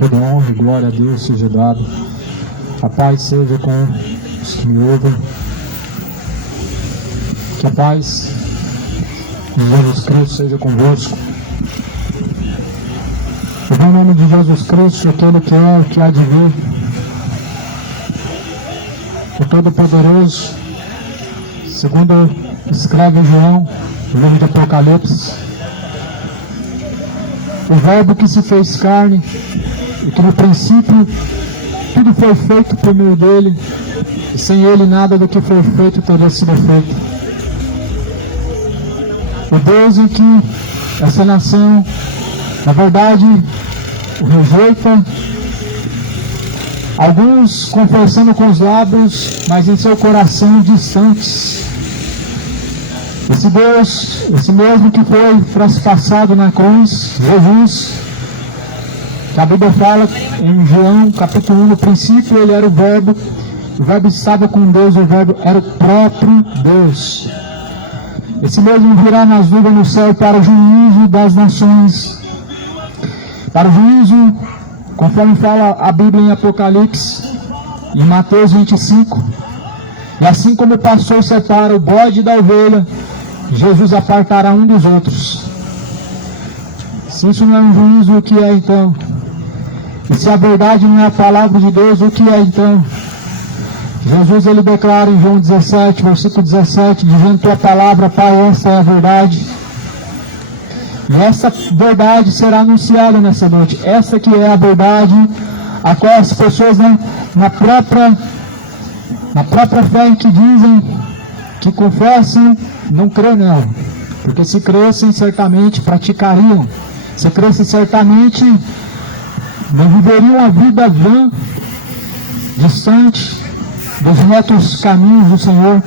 Toda honra e glória a Deus seja dado. A paz seja com os que me ouvem. Que a paz de Jesus Cristo seja convosco. Em nome de Jesus Cristo, aquele que é, que há de vir, o Todo-Poderoso, segundo escreve João, no livro de Apocalipse, o Verbo que se fez carne, e que no princípio tudo foi feito por meio dele, e sem ele nada do que foi feito teria sido feito. O Deus em que essa nação, na verdade, o rejeita, alguns confessando com os lábios, mas em seu coração distantes. Esse Deus, esse mesmo que foi traspassado na cruz, Jesus, que a Bíblia fala em João capítulo 1, no princípio ele era o Verbo estava com Deus, o Verbo era o próprio Deus. Esse mesmo virá nas nuvens no céu para o juízo das nações, para o juízo, conforme fala a Bíblia em Apocalipse, em Mateus 25, e assim como o pastor separa o bode da ovelha, Jesus apartará um dos outros. Se isso não é um juízo, o que é então? E se a verdade não é a palavra de Deus, o que é então? Jesus ele declara em João 17, versículo 17, dizendo: tua palavra, Pai, essa é a verdade. E essa verdade será anunciada nessa noite. Essa que é a verdade, a qual as pessoas na própria fé em que dizem, que confessam, não crê nela. Porque se crescem, certamente praticariam. Se crescem, certamente não viveriam a vida vã, distante dos retos caminhos do Senhor.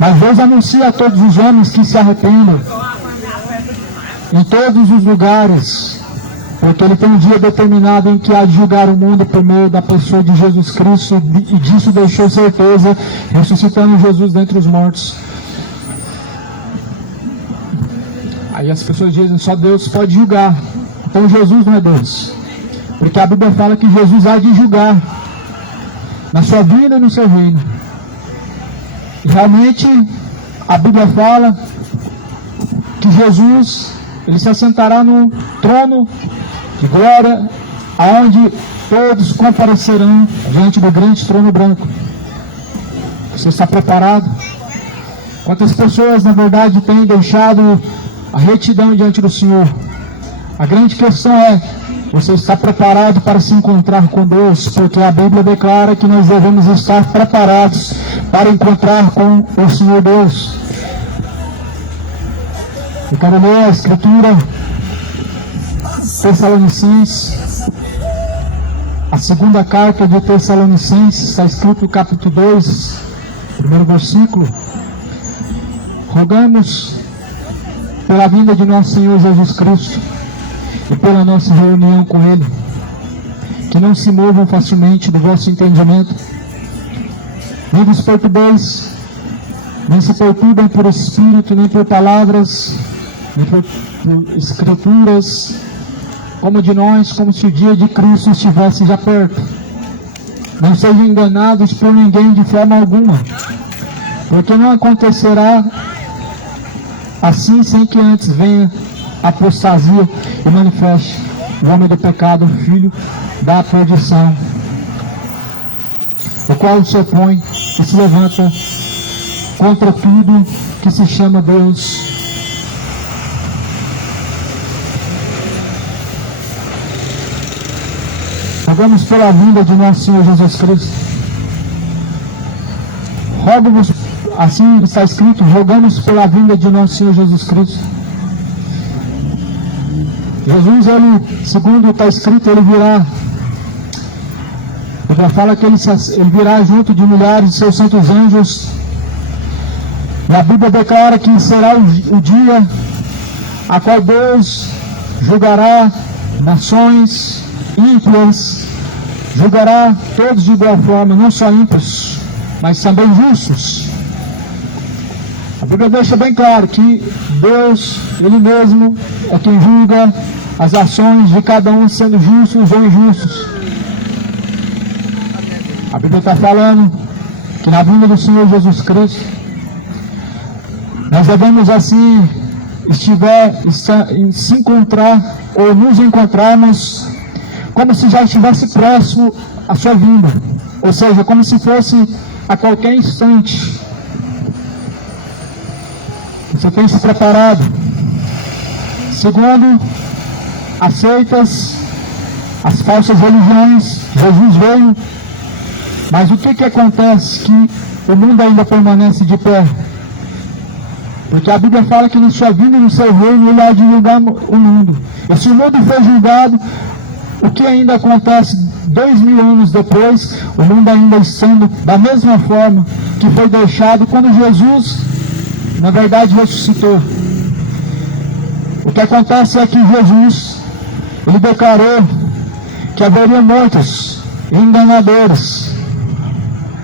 Mas Deus anuncia a todos os homens que se arrependam, em todos os lugares, porque Ele tem um dia determinado em que há de julgar o mundo por meio da pessoa de Jesus Cristo, e disso deixou certeza, ressuscitando Jesus dentre os mortos. Aí as pessoas dizem: só Deus pode julgar. Então Jesus não é Deus, porque a Bíblia fala que Jesus há de julgar na sua vida e no seu reino. E realmente a Bíblia fala que Jesus, Ele se assentará no trono de glória, aonde todos comparecerão diante do grande trono branco. Você está preparado? Quantas pessoas, na verdade, têm deixado a retidão diante do Senhor? A grande questão é: você está preparado para se encontrar com Deus? Porque a Bíblia declara que nós devemos estar preparados para encontrar com o Senhor Deus. Eu quero ler a Escritura, Tessalonicenses, a segunda carta de Tessalonicenses, está escrito no capítulo 2, primeiro versículo. Rogamos pela vinda de nosso Senhor Jesus Cristo e pela nossa reunião com Ele, que não se movam facilmente do vosso entendimento, nem vos perturbeis, nem se perturbem por espírito, nem por palavras, nem por escrituras, como de nós, como se o dia de Cristo estivesse já perto. Não sejam enganados por ninguém de forma alguma, porque não acontecerá assim sem que antes venha a apostasia e manifeste o homem do pecado, o filho da perdição, o qual se opõe e se levanta contra tudo que se chama Deus. Rogamos pela vinda de nosso Senhor Jesus Cristo. Rogo-vos, assim está escrito, rogamos pela vinda de nosso Senhor Jesus Cristo. Jesus, Ele, segundo está escrito, Ele virá. Ele fala que ele virá junto de milhares de seus santos anjos. E a Bíblia declara que será o dia a qual Deus julgará nações ímpias, julgará todos de igual forma, não só ímpios, mas também justos. A Bíblia deixa bem claro que Deus, Ele mesmo, é quem julga as ações de cada um sendo justos ou injustos. A Bíblia está falando que na vinda do Senhor Jesus Cristo, nós devemos assim se encontrar ou nos encontrarmos como se já estivesse próximo à sua vinda, ou seja, como se fosse a qualquer instante. Você tem se preparado? Segundo as seitas, as falsas religiões, Jesus veio, mas o que acontece? Que o mundo ainda permanece de pé. Porque a Bíblia fala que na sua vinda e no seu reino ele há de julgar o mundo. E se o mundo foi julgado, o que ainda acontece 2000 anos depois? O mundo ainda estando da mesma forma que foi deixado quando Jesus, na verdade, ressuscitou. O que acontece é que Jesus, ele declarou que haveria muitos enganadores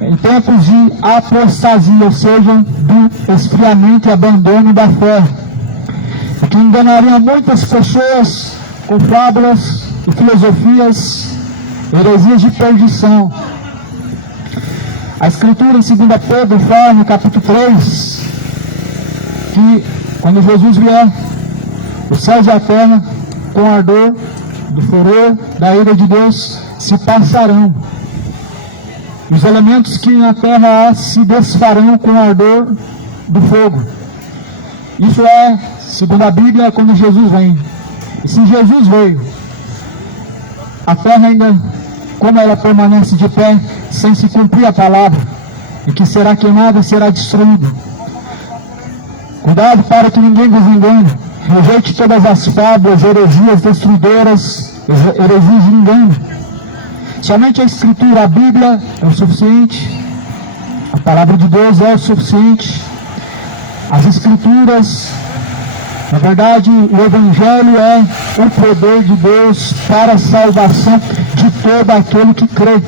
em tempos de apostasia, ou seja, do esfriamento e abandono da fé, que enganariam muitas pessoas com fábulas e filosofias, heresias de perdição. A Escritura em 2 Pedro fala no capítulo 3 que quando Jesus vier, os céus e a terra, com o ardor do furor da ira de Deus, se passarão. Os elementos que na terra há se desfarão com o ardor do fogo. Isso é, segundo a Bíblia, quando Jesus vem. E se Jesus veio, a terra ainda, como ela permanece de pé, sem se cumprir a palavra, e que será queimada e será destruída. Cuidado para que ninguém vos engane. Rejeite todas as fábulas, heresias destruidoras, heresias de engano. Somente a Escritura, a Bíblia, é o suficiente. A palavra de Deus é o suficiente. As Escrituras, na verdade, o Evangelho é o poder de Deus para a salvação de todo aquele que crê.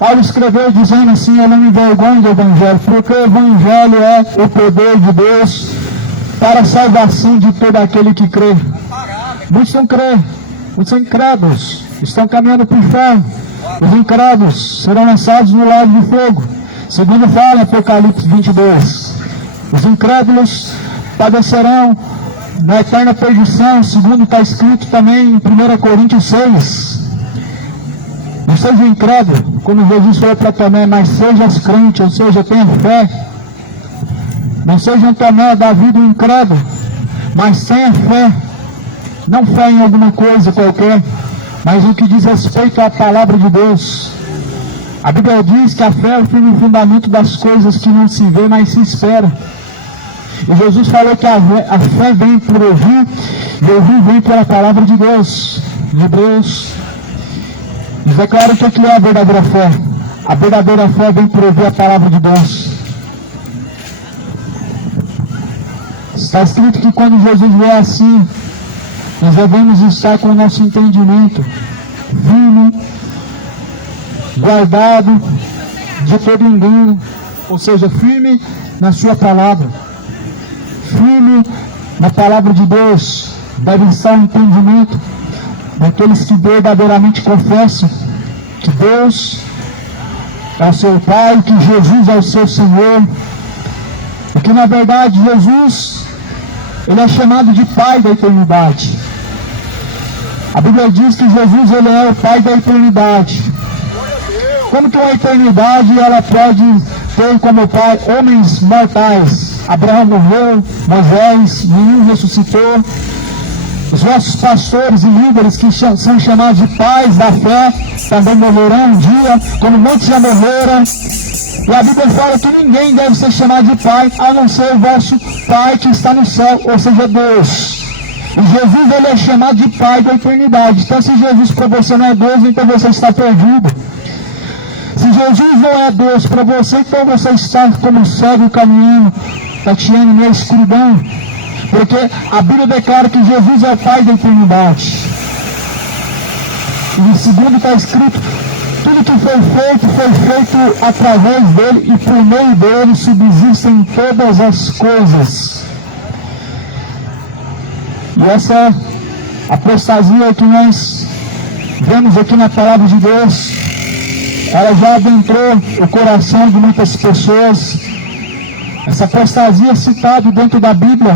Paulo escreveu dizendo assim: eu não me envergonho do Evangelho, porque o Evangelho é o poder de Deus para a salvação de todo aquele que crê. Muitos não creem, muitos são incrédulos, estão caminhando para o inferno. Os incrédulos serão lançados no lago de fogo, segundo fala em Apocalipse 22. Os incrédulos padecerão na eterna perdição, segundo está escrito também em 1 Coríntios 6. Não seja incrédulo, como Jesus falou para Tomé, mas sejas crente, ou seja, tenha fé. Não seja um Tomé da vida incrédulo, mas tenha fé. Não fé em alguma coisa qualquer, mas o que diz respeito à palavra de Deus. A Bíblia diz que a fé é o firme fundamento das coisas que não se vê, mas se espera. E Jesus falou que a fé vem por ouvir, e ouvir vem pela palavra de Deus. Em Hebreus nos declara o que é a verdadeira fé. A verdadeira fé vem por ouvir a palavra de Deus. Está escrito que quando Jesus vier assim, nós devemos estar com o nosso entendimento firme, guardado de todo engano, ou seja, firme na sua palavra, firme na palavra de Deus. Deve estar o entendimento daqueles que verdadeiramente confessam que Deus é o seu Pai, que Jesus é o seu Senhor, e que na verdade Jesus, ele é chamado de Pai da eternidade. A Bíblia diz que Jesus, ele é o Pai da eternidade. Como que a eternidade ela pode ter como pai homens mortais? Abraão morreu, Moisés, nenhum ressuscitou. Os nossos pastores e líderes que são chamados de pais da fé também morrerão um dia, como muitos já morreram. E a Bíblia fala que ninguém deve ser chamado de pai, a não ser o vosso Pai que está no céu, ou seja, Deus. E Jesus, ele é chamado de Pai da eternidade. Então, se Jesus para você não é Deus, então você está perdido. Se Jesus não é Deus para você, então você está como cego caminhando, tateando meio escuridão. Porque a Bíblia declara que Jesus é o Pai da eternidade. E em segundo está escrito: tudo que foi feito através dele, e por meio dele subsistem todas as coisas. E essa apostasia que nós vemos aqui na palavra de Deus, ela já adentrou o coração de muitas pessoas. Essa apostasia citada dentro da Bíblia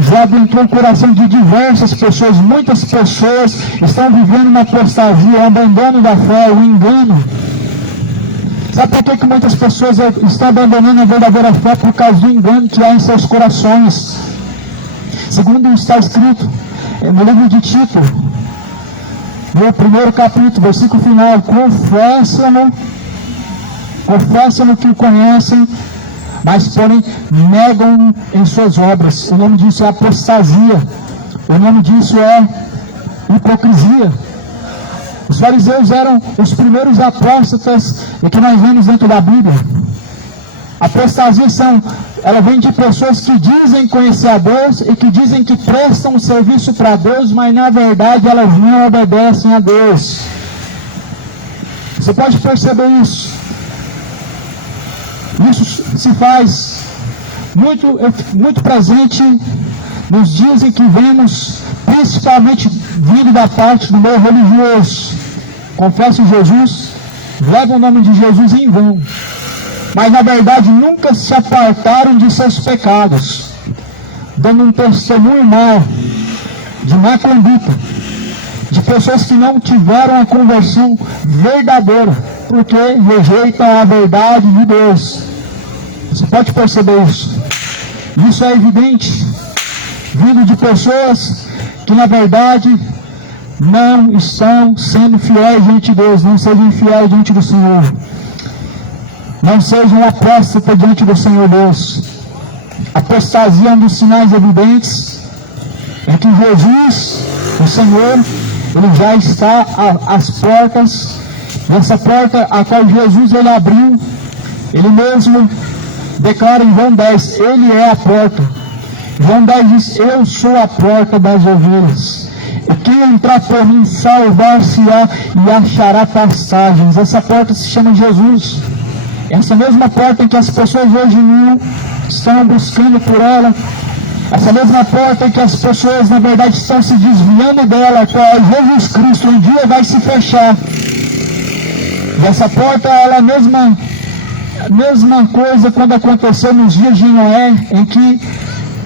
já adentrou o coração de diversas pessoas. Muitas pessoas estão vivendo uma apostasia, o abandono da fé, o engano. Sabe por que muitas pessoas estão abandonando a verdadeira fé? Por causa do engano que há em seus corações. Segundo está escrito no livro de Tito, no primeiro capítulo, versículo final: confessam-no que o conhecem, mas porém negam em suas obras. O nome disso é apostasia. O nome disso é hipocrisia. Os fariseus eram os primeiros apóstatas que nós vemos dentro da Bíblia. Apostasia ela vem de pessoas que dizem conhecer a Deus e que dizem que prestam serviço para Deus, mas na verdade elas não obedecem a Deus. Você pode perceber isso. Isso se faz muito presente nos dias em que vemos, principalmente vindo da parte do meio religioso. Confessam Jesus, levam o nome de Jesus em vão, mas na verdade nunca se apartaram de seus pecados, dando um testemunho mau, de má conduta, de pessoas que não tiveram a conversão verdadeira, porque rejeitam a verdade de Deus. Você pode perceber isso. Isso é evidente, vindo de pessoas que na verdade não estão sendo fiéis diante de Deus. Não sejam fiéis diante do Senhor. Não sejam apóstatas diante do Senhor Deus. Apostasia é um dos sinais evidentes é que Jesus, o Senhor, Ele já está às portas. Essa porta a qual Jesus Ele abriu, Ele mesmo declara em João 10, Ele é a porta. João 10 diz, eu sou a porta das ovelhas. E quem entrar por mim salvar-se-á e achará passagens. Essa porta se chama Jesus. Essa mesma porta em que as pessoas hoje estão buscando por ela. Essa mesma porta em que as pessoas na verdade estão se desviando dela, que é Jesus Cristo, um dia vai se fechar. E essa porta ela é a mesma coisa quando aconteceu nos dias de Noé, em que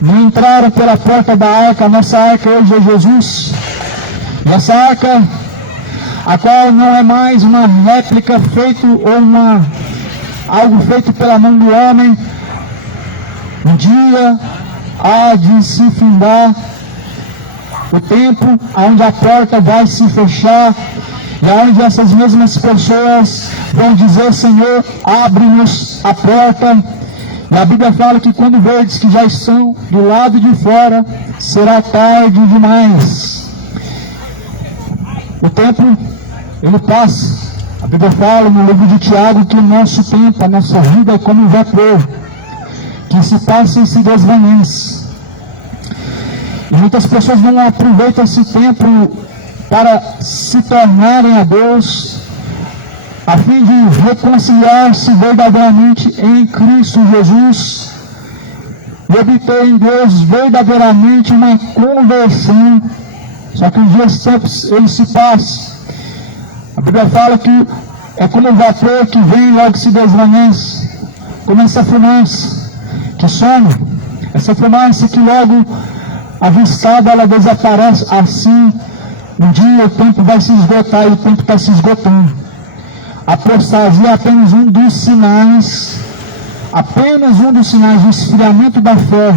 entraram pela porta da arca. A nossa arca hoje é Jesus. E essa arca, a qual não é mais uma réplica feita ou algo feito pela mão do homem, um dia há de se findar o tempo onde a porta vai se fechar, e onde essas mesmas pessoas vão dizer, Senhor, abre-nos a porta. E a Bíblia fala que quando verdes que já estão do lado de fora, será tarde demais. O tempo, ele passa. A Bíblia fala no livro de Tiago que o nosso tempo, a nossa vida é como um vapor, que se passa e se desvanece. E muitas pessoas não aproveitam esse tempo para se tornarem a Deus, a fim de reconciliar-se verdadeiramente em Cristo Jesus e obter em Deus verdadeiramente uma conversão. Só que os dias tempos eles se passam. A Bíblia fala que é como um vapor que vem e logo se desvanece, como essa fumaça que some, essa fumaça que logo avistada ela desaparece. Assim um dia o tempo vai se esgotar, e o tempo está se esgotando. A apostasia é apenas um dos sinais do esfriamento da fé,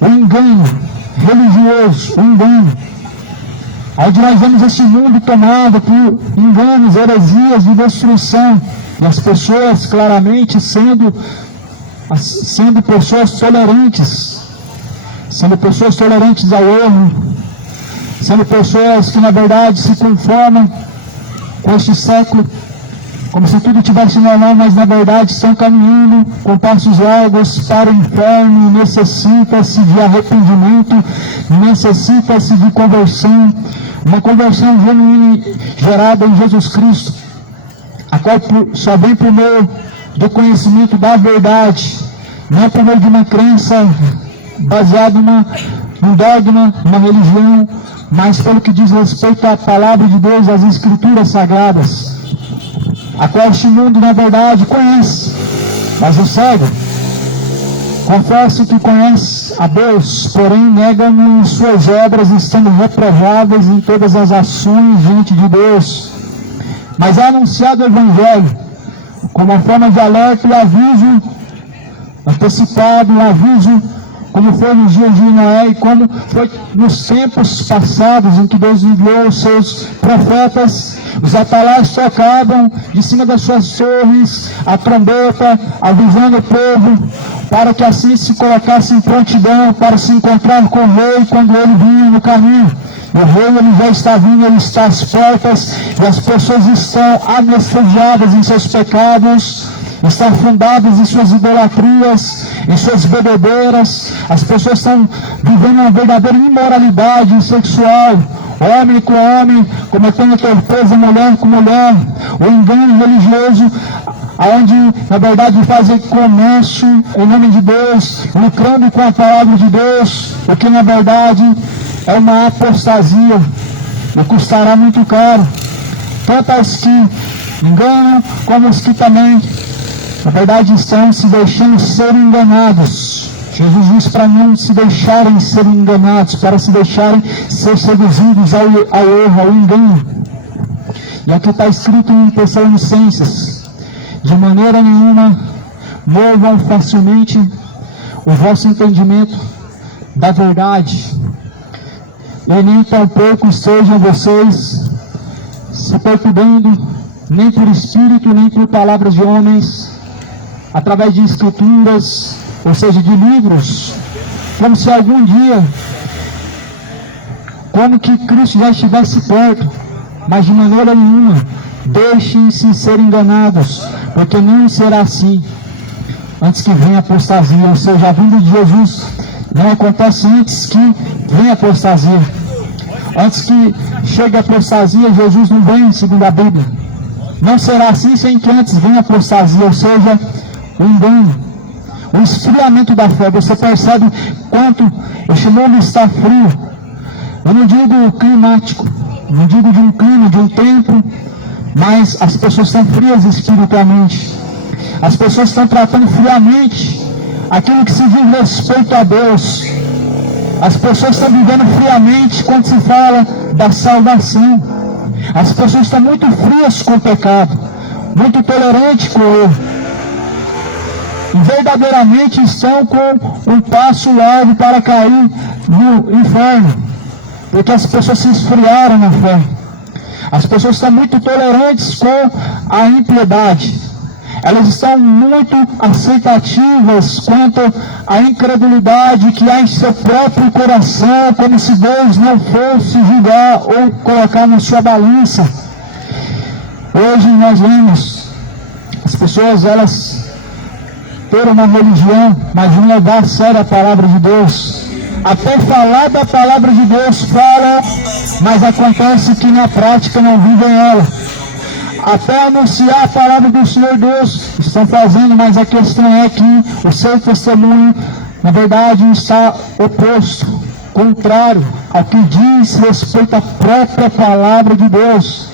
o engano religioso, o engano, onde nós vemos esse mundo tomado por enganos, heresias de destruição, e as pessoas claramente sendo pessoas tolerantes ao erro, sendo pessoas que na verdade se conformam com este século, como se tudo tivesse normal, mas na verdade estão caminhando com passos largos para o inferno. Necessita-se de arrependimento, necessita-se de conversão, uma conversão genuína gerada em Jesus Cristo, a qual só vem por meio do conhecimento da verdade, não por meio de uma crença baseada um dogma, uma religião, mas pelo que diz respeito à palavra de Deus, às Escrituras Sagradas, a qual este mundo, na verdade, conhece, mas o cego confesso que conhece a Deus, porém nega-no em suas obras, estando reprováveis em todas as ações diante de Deus. Mas é anunciado o Evangelho como uma forma de alerta e aviso antecipado, um aviso como foi nos dias de Noé e como foi nos tempos passados em que Deus enviou os seus profetas. Os atalaias tocavam de cima das suas torres a trombeta, avisando o povo para que assim se colocasse em prontidão para se encontrar com o rei quando ele vinha no caminho. O rei ele já está vindo, ele está às portas e as pessoas estão anestesiadas em seus pecados, estão afundadas em suas idolatrias, em suas bebedeiras. As pessoas estão vivendo uma verdadeira imoralidade sexual, homem com homem, cometendo torpeza, mulher com mulher, o engano religioso, onde na verdade fazem comércio em nome de Deus, lucrando com a palavra de Deus, o que na verdade é uma apostasia e custará muito caro, tanto aos que enganam como os que também na verdade estão se deixando ser enganados. Jesus disse para não se deixarem ser enganados, para se deixarem ser seduzidos ao erro, ao engano. E aqui está escrito em Tessalonicenses: de maneira nenhuma movam facilmente o vosso entendimento da verdade, e nem tampouco estejam vocês se perturbando, nem por espírito, nem por palavras de homens, através de escrituras, ou seja, de livros, como se algum dia, como que Cristo já estivesse perto, mas de maneira nenhuma deixem-se ser enganados, porque não será assim antes que venha a apostasia. Ou seja, a vinda de Jesus não acontece antes que venha a apostasia. Antes que chegue a apostasia, Jesus não vem, segundo a Bíblia. Não será assim sem que antes venha a apostasia, ou seja, o engano, o esfriamento da fé. Você percebe quanto este mundo está frio. Eu não digo climático, não digo de um clima, de um tempo, mas as pessoas estão frias espiritualmente. As pessoas estão tratando friamente aquilo que se diz respeito a Deus. As pessoas estão vivendo friamente quando se fala da salvação. As pessoas estão muito frias com o pecado, muito tolerantes com o erro. E verdadeiramente estão com um passo largo para cair no inferno, porque as pessoas se esfriaram na fé. As pessoas estão muito tolerantes com a impiedade. Elas estão muito aceitativas quanto à incredulidade que há em seu próprio coração, como se Deus não fosse julgar ou colocar na sua balança. Hoje nós vemos as pessoas, elas ter uma religião, mas não levar a sério a palavra de Deus. Até falar da palavra de Deus fala, mas acontece que na prática não vivem ela. Até anunciar a palavra do Senhor Deus estão fazendo, mas a questão é que o seu testemunho, na verdade, está oposto, contrário ao que diz respeito à própria palavra de Deus.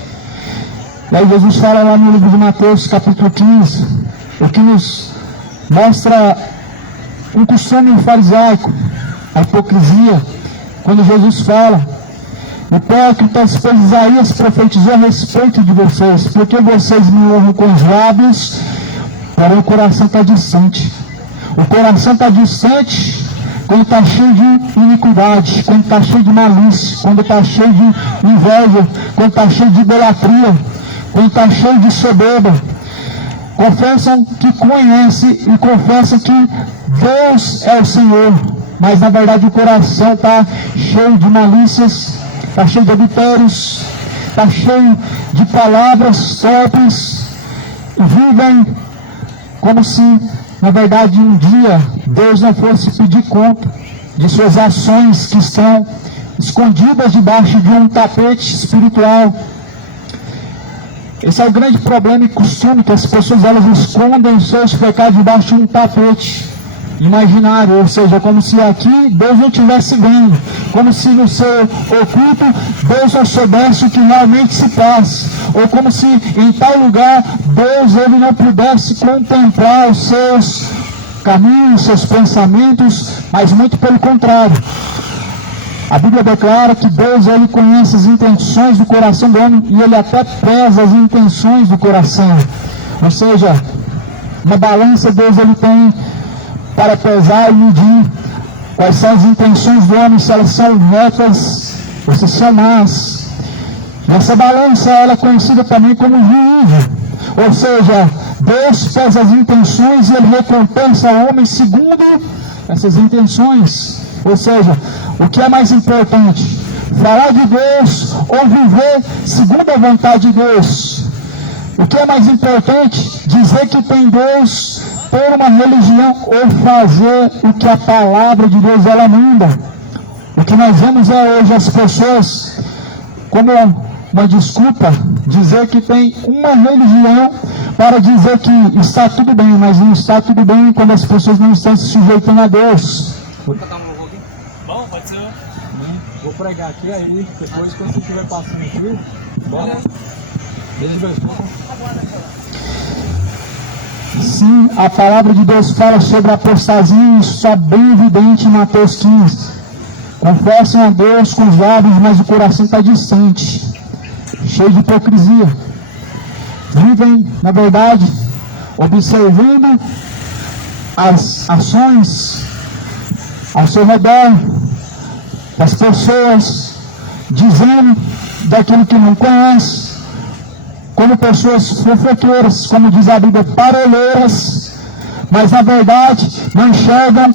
E aí Jesus fala lá no livro de Mateus, capítulo 15, o que nos mostra um costume farisaico, a hipocrisia, quando Jesus fala: hipócritas, pois Isaías profetizou a respeito de vocês, porque vocês me honram com os lábios, porém o coração está distante. O coração está distante quando está cheio de iniquidade, quando está cheio de malícia, quando está cheio de inveja, quando está cheio de idolatria, quando está cheio de soberba. Confessam que conhecem e confessam que Deus é o Senhor, mas na verdade o coração está cheio de malícias, está cheio de adultérios, está cheio de palavras torpes, e vivem como se, na verdade, um dia Deus não fosse pedir conta de suas ações que estão escondidas debaixo de um tapete espiritual. Esse é o grande problema e costume, que as pessoas elas escondem seus pecados debaixo de um tapete. imaginário, ou seja, como se aqui Deus não estivesse vendo, como se no seu oculto Deus não soubesse o que realmente se passa, ou como se em tal lugar Deus ele não pudesse contemplar os seus caminhos, seus pensamentos, mas muito pelo contrário. A Bíblia declara que Deus ele conhece as intenções do coração do homem e ele até pesa as intenções do coração. Ou seja, na balança Deus ele tem para pesar e medir quais são as intenções do homem, se elas são retas ou se são más. Essa balança ela é conhecida também como juízo. Ou seja, Deus pesa as intenções e ele recompensa o homem segundo essas intenções. Ou seja, o que é mais importante? Falar de Deus ou viver segundo a vontade de Deus? O que é mais importante? Dizer que tem Deus por uma religião ou fazer o que a palavra de Deus ela manda? O que nós vemos é hoje as pessoas como uma desculpa dizer que tem uma religião para dizer que está tudo bem, mas não está tudo bem quando as pessoas não estão se sujeitando a Deus. Bom, pode ser. Vou pregar aqui, aí depois quando você estiver passando aqui, bora. Sim, a palavra de Deus fala sobre a apostasia, isso está bem evidente em Mateus 15. Confessem a Deus com os lábios, mas o coração está distante, cheio de hipocrisia. Vivem, na verdade, observando as ações ao seu redor, as pessoas dizendo daquilo que não conhece, como pessoas fofoqueiras, como diz a Bíblia, paroleiras, mas na verdade não enxergam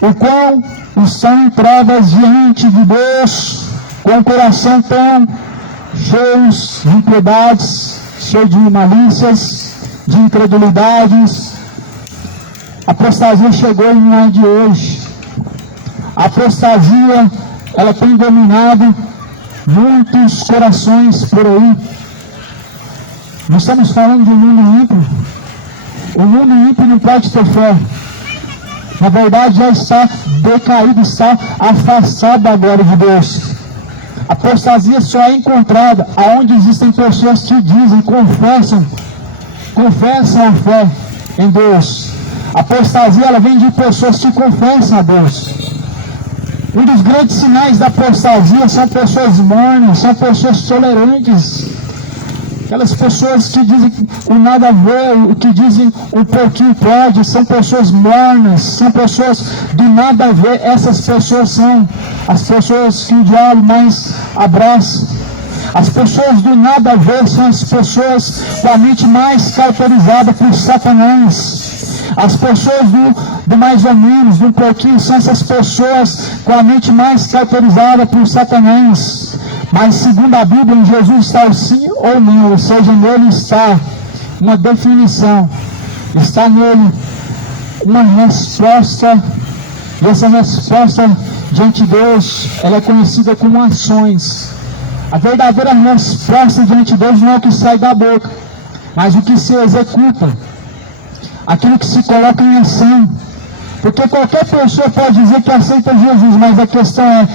o quão estão entregas diante de Deus, com o coração tão cheios de impiedades, cheio de malícias, de incredulidades. A apostasia chegou e não é de hoje. A apostasia, ela tem dominado muitos corações por aí. Nós estamos falando de um mundo ímpio. O mundo ímpio não pode ter fé. Na verdade, já está decaído, está afastado da glória de Deus. A apostasia só é encontrada aonde existem pessoas que dizem, confessam a fé em Deus. A apostasia ela vem de pessoas que confessam a Deus. Um dos grandes sinais da apostasia são pessoas mornas, são pessoas tolerantes. Aquelas pessoas que dizem o nada a ver, o que dizem o pouquinho pode, são pessoas mornas, são pessoas do nada a ver. Essas pessoas são as pessoas que o diabo mais abraça. As pessoas do nada a ver são as pessoas com a mente mais cauterizada por Satanás. As pessoas do mais ou menos, do pouquinho, são essas pessoas com a mente mais cauterizada por Satanás. Mas segundo a Bíblia, em Jesus está o sim ou não, ou seja, nele está uma definição, está nele uma resposta, e essa resposta diante de Deus, ela é conhecida como ações. A verdadeira resposta diante de Deus não é o que sai da boca, mas o que se executa, aquilo que se coloca em ação. Porque qualquer pessoa pode dizer que aceita Jesus, mas a questão é,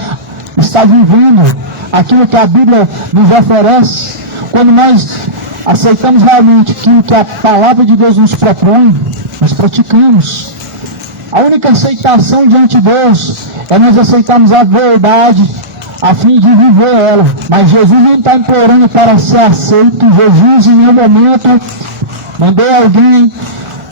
está vivendo aquilo que a Bíblia nos oferece? Quando nós aceitamos realmente aquilo que a palavra de Deus nos propõe, nós praticamos. A única aceitação diante de Deus é nós aceitarmos a verdade a fim de viver ela. Mas Jesus não está implorando para ser aceito. Jesus em nenhum momento mandou alguém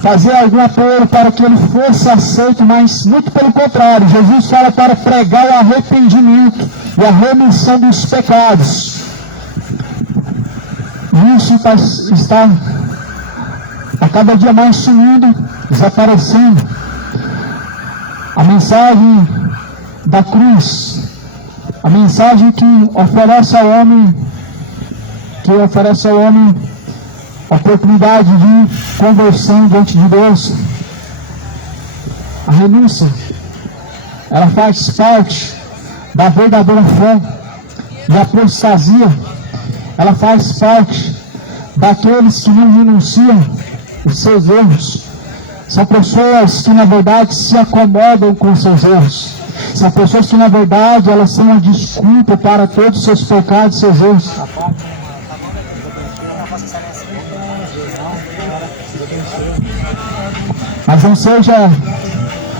fazer algum apelo para que ele fosse aceito, mas muito pelo contrário, Jesus fala para pregar o arrependimento e a remissão dos pecados. E isso está a cada dia mais sumindo, desaparecendo. A mensagem da cruz, a mensagem que oferece ao homem, a oportunidade de conversão diante de Deus. A renúncia, ela faz parte da verdadeira fé. E a apostasia, ela faz parte daqueles que não renunciam os seus erros, São pessoas que na verdade se acomodam com seus erros. São pessoas que na verdade elas são uma desculpa para todos os seus pecados e seus erros. Mas não seja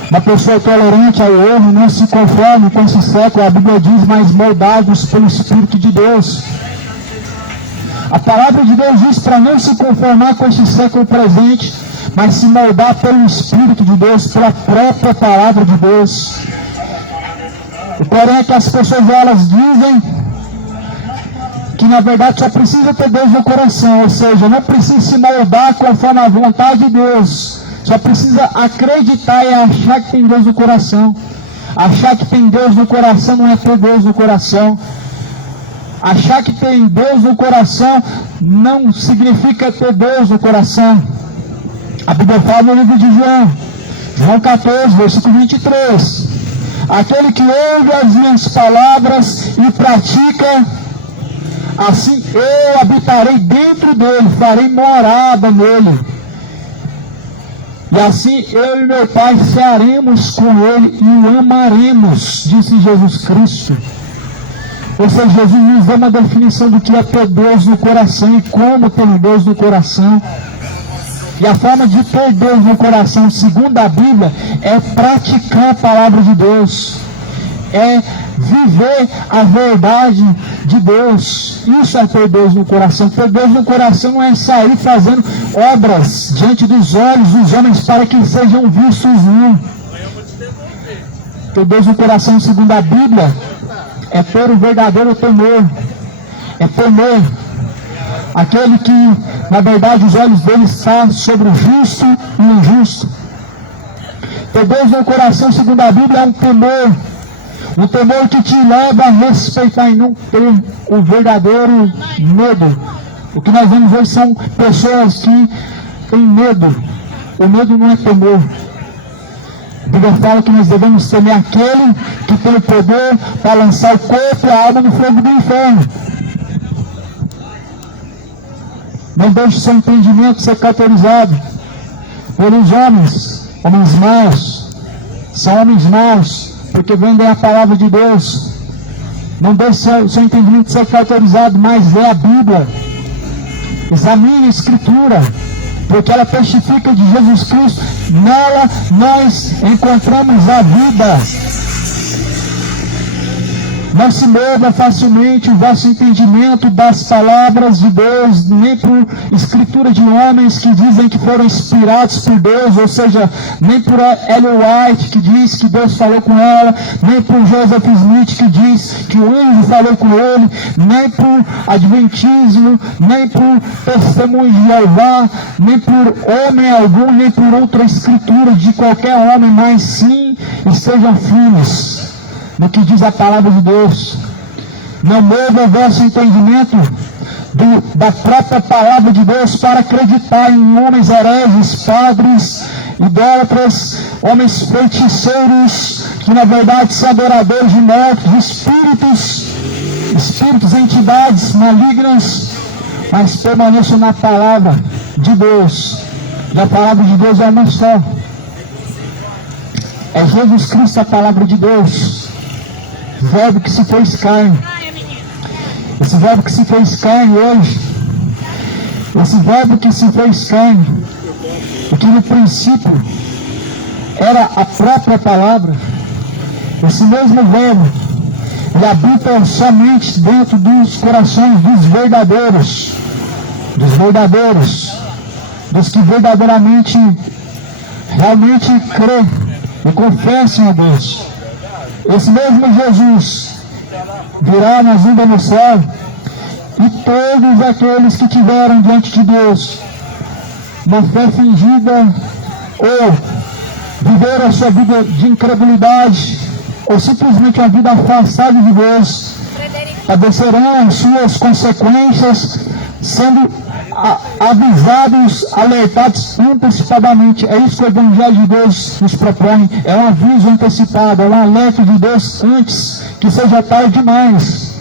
uma pessoa tolerante ao erro, não se conforme com esse século, a Bíblia diz, mas moldados pelo Espírito de Deus. A palavra de Deus diz para não se conformar com esse século presente, mas se moldar pelo Espírito de Deus, pela própria palavra de Deus. O porém é que as pessoas elas dizem que na verdade só precisa ter Deus no coração, ou seja, não precisa se moldar conforme a vontade de Deus, só precisa acreditar e achar que tem Deus no coração. Achar que tem Deus no coração não é ter Deus no coração. Achar que tem Deus no coração não significa ter Deus no coração. A Bíblia fala no livro de João 14, versículo 23. Aquele que ouve as minhas palavras e pratica, assim eu habitarei dentro dele, farei morada nele. E assim eu e meu Pai cearemos com ele e o amaremos, disse Jesus Cristo. Ou seja, Jesus nos dá uma definição do que é ter Deus no coração e como ter Deus no coração. E a forma de ter Deus no coração, segundo a Bíblia, é praticar a palavra de Deus. É viver a verdade de Deus. Isso é ter Deus no coração. Ter Deus no coração não é sair fazendo obras diante dos olhos dos homens para que sejam vistos não. Ter Deus no coração, segundo a Bíblia, é ter o verdadeiro temor. É temer aquele que, na verdade, os olhos dele estão sobre o justo e o injusto. Ter Deus no coração, segundo a Bíblia, é um temor. Um temor que te leva a respeitar e não ter o verdadeiro medo. O que nós vemos hoje são pessoas que têm medo. O medo não é temor. A Bíblia fala que nós devemos temer aquele que tem o poder para lançar o corpo e a alma no fogo do inferno. Não deixe seu entendimento ser cauterizado pelos homens maus. São homens maus, porque vendem a palavra de Deus. Não deixe seu entendimento ser cauterizado, mas lê a Bíblia. Examine a Escritura, porque ela testifica de Jesus Cristo. Nela nós encontramos a vida. Não se mova facilmente o vosso entendimento das palavras de Deus, nem por escritura de homens que dizem que foram inspirados por Deus, ou seja, nem por Ellen White que diz que Deus falou com ela, nem por Joseph Smith que diz que o anjo falou com ele, nem por Adventismo, nem por Testemunho de Jeová, nem por homem algum, nem por outra escritura de qualquer homem, mas sim estejam firmes no que diz a palavra de Deus. Não mova o vosso entendimento da própria palavra de Deus para acreditar em homens hereges, padres, idólatras, homens feiticeiros, que na verdade são adoradores de mortos, espíritos, entidades malignas, mas permaneçam na palavra de Deus. E a palavra de Deus é uma só. É Jesus Cristo a palavra de Deus. Verbo que se fez carne. Esse verbo que se fez carne hoje, esse verbo que se fez carne, o que no princípio era a própria palavra, esse mesmo verbo, ele habita somente dentro dos corações dos verdadeiros, dos que verdadeiramente, realmente crê e confessam a Deus. Esse mesmo Jesus virá na vinda no céu, e todos aqueles que tiveram diante de Deus uma fé fingida, ou viveram a sua vida de incredulidade, ou simplesmente uma vida afastada de Deus, padecerão as suas consequências, sendo avisados, alertados antecipadamente. É isso que o Evangelho de Deus nos propõe. É um aviso antecipado, é um alerta de Deus antes que seja tarde demais.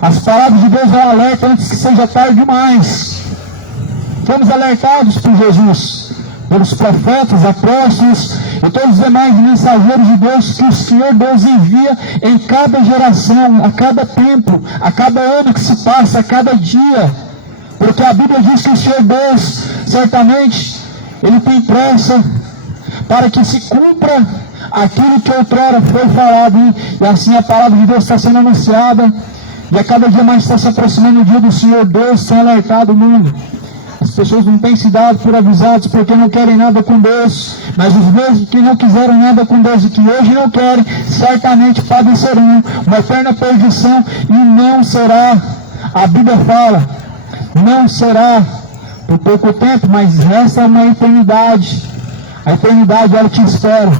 As palavras de Deus é um alerta antes que seja tarde demais. Fomos alertados por Jesus pelos profetas, apóstolos e todos os demais mensageiros de Deus que o Senhor Deus envia em cada geração, a cada tempo, a cada ano que se passa, a cada dia. Porque a Bíblia diz que o Senhor Deus, certamente, Ele tem pressa para que se cumpra aquilo que outrora foi falado. E assim a palavra de Deus está sendo anunciada. E a cada dia mais está se aproximando o dia do Senhor Deus, tem alertado o mundo. As pessoas não têm se dado por avisados porque não querem nada com Deus. Mas os mesmos que não quiseram nada com Deus e que hoje não querem, certamente padecerão uma eterna perdição e não será. A Bíblia fala, não será por pouco tempo, mas resta uma eternidade. A eternidade ela te espera.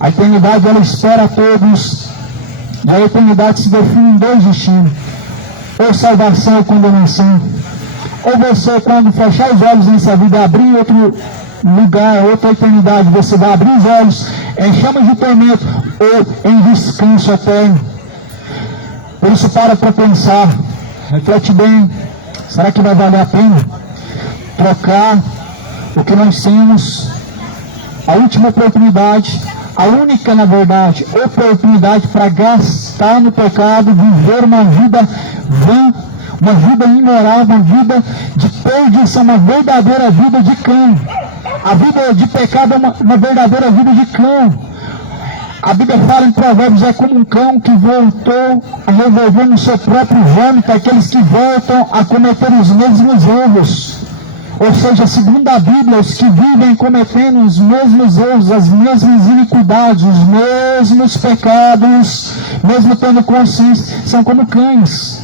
A eternidade ela espera a todos. E a eternidade se define em dois destinos: ou salvação ou condenação. Ou você, quando fechar os olhos nessa vida, abrir outro lugar, outra eternidade, você vai abrir os olhos em chamas de tormento ou em descanso eterno. Por isso, para pensar, reflete bem: será que vai valer a pena trocar o que nós temos, a última oportunidade, a única, na verdade, oportunidade para gastar no pecado, viver uma vida vã, uma vida imoral, uma vida de perdição, uma verdadeira vida de cão. A vida de pecado é uma verdadeira vida de cão. A Bíblia fala em Provérbios, é como um cão que voltou a revolver no seu próprio vômito, aqueles que voltam a cometer os mesmos erros. Ou seja, segundo a Bíblia, os que vivem cometendo os mesmos erros, as mesmas iniquidades, os mesmos pecados, mesmo tendo consciência, são como cães.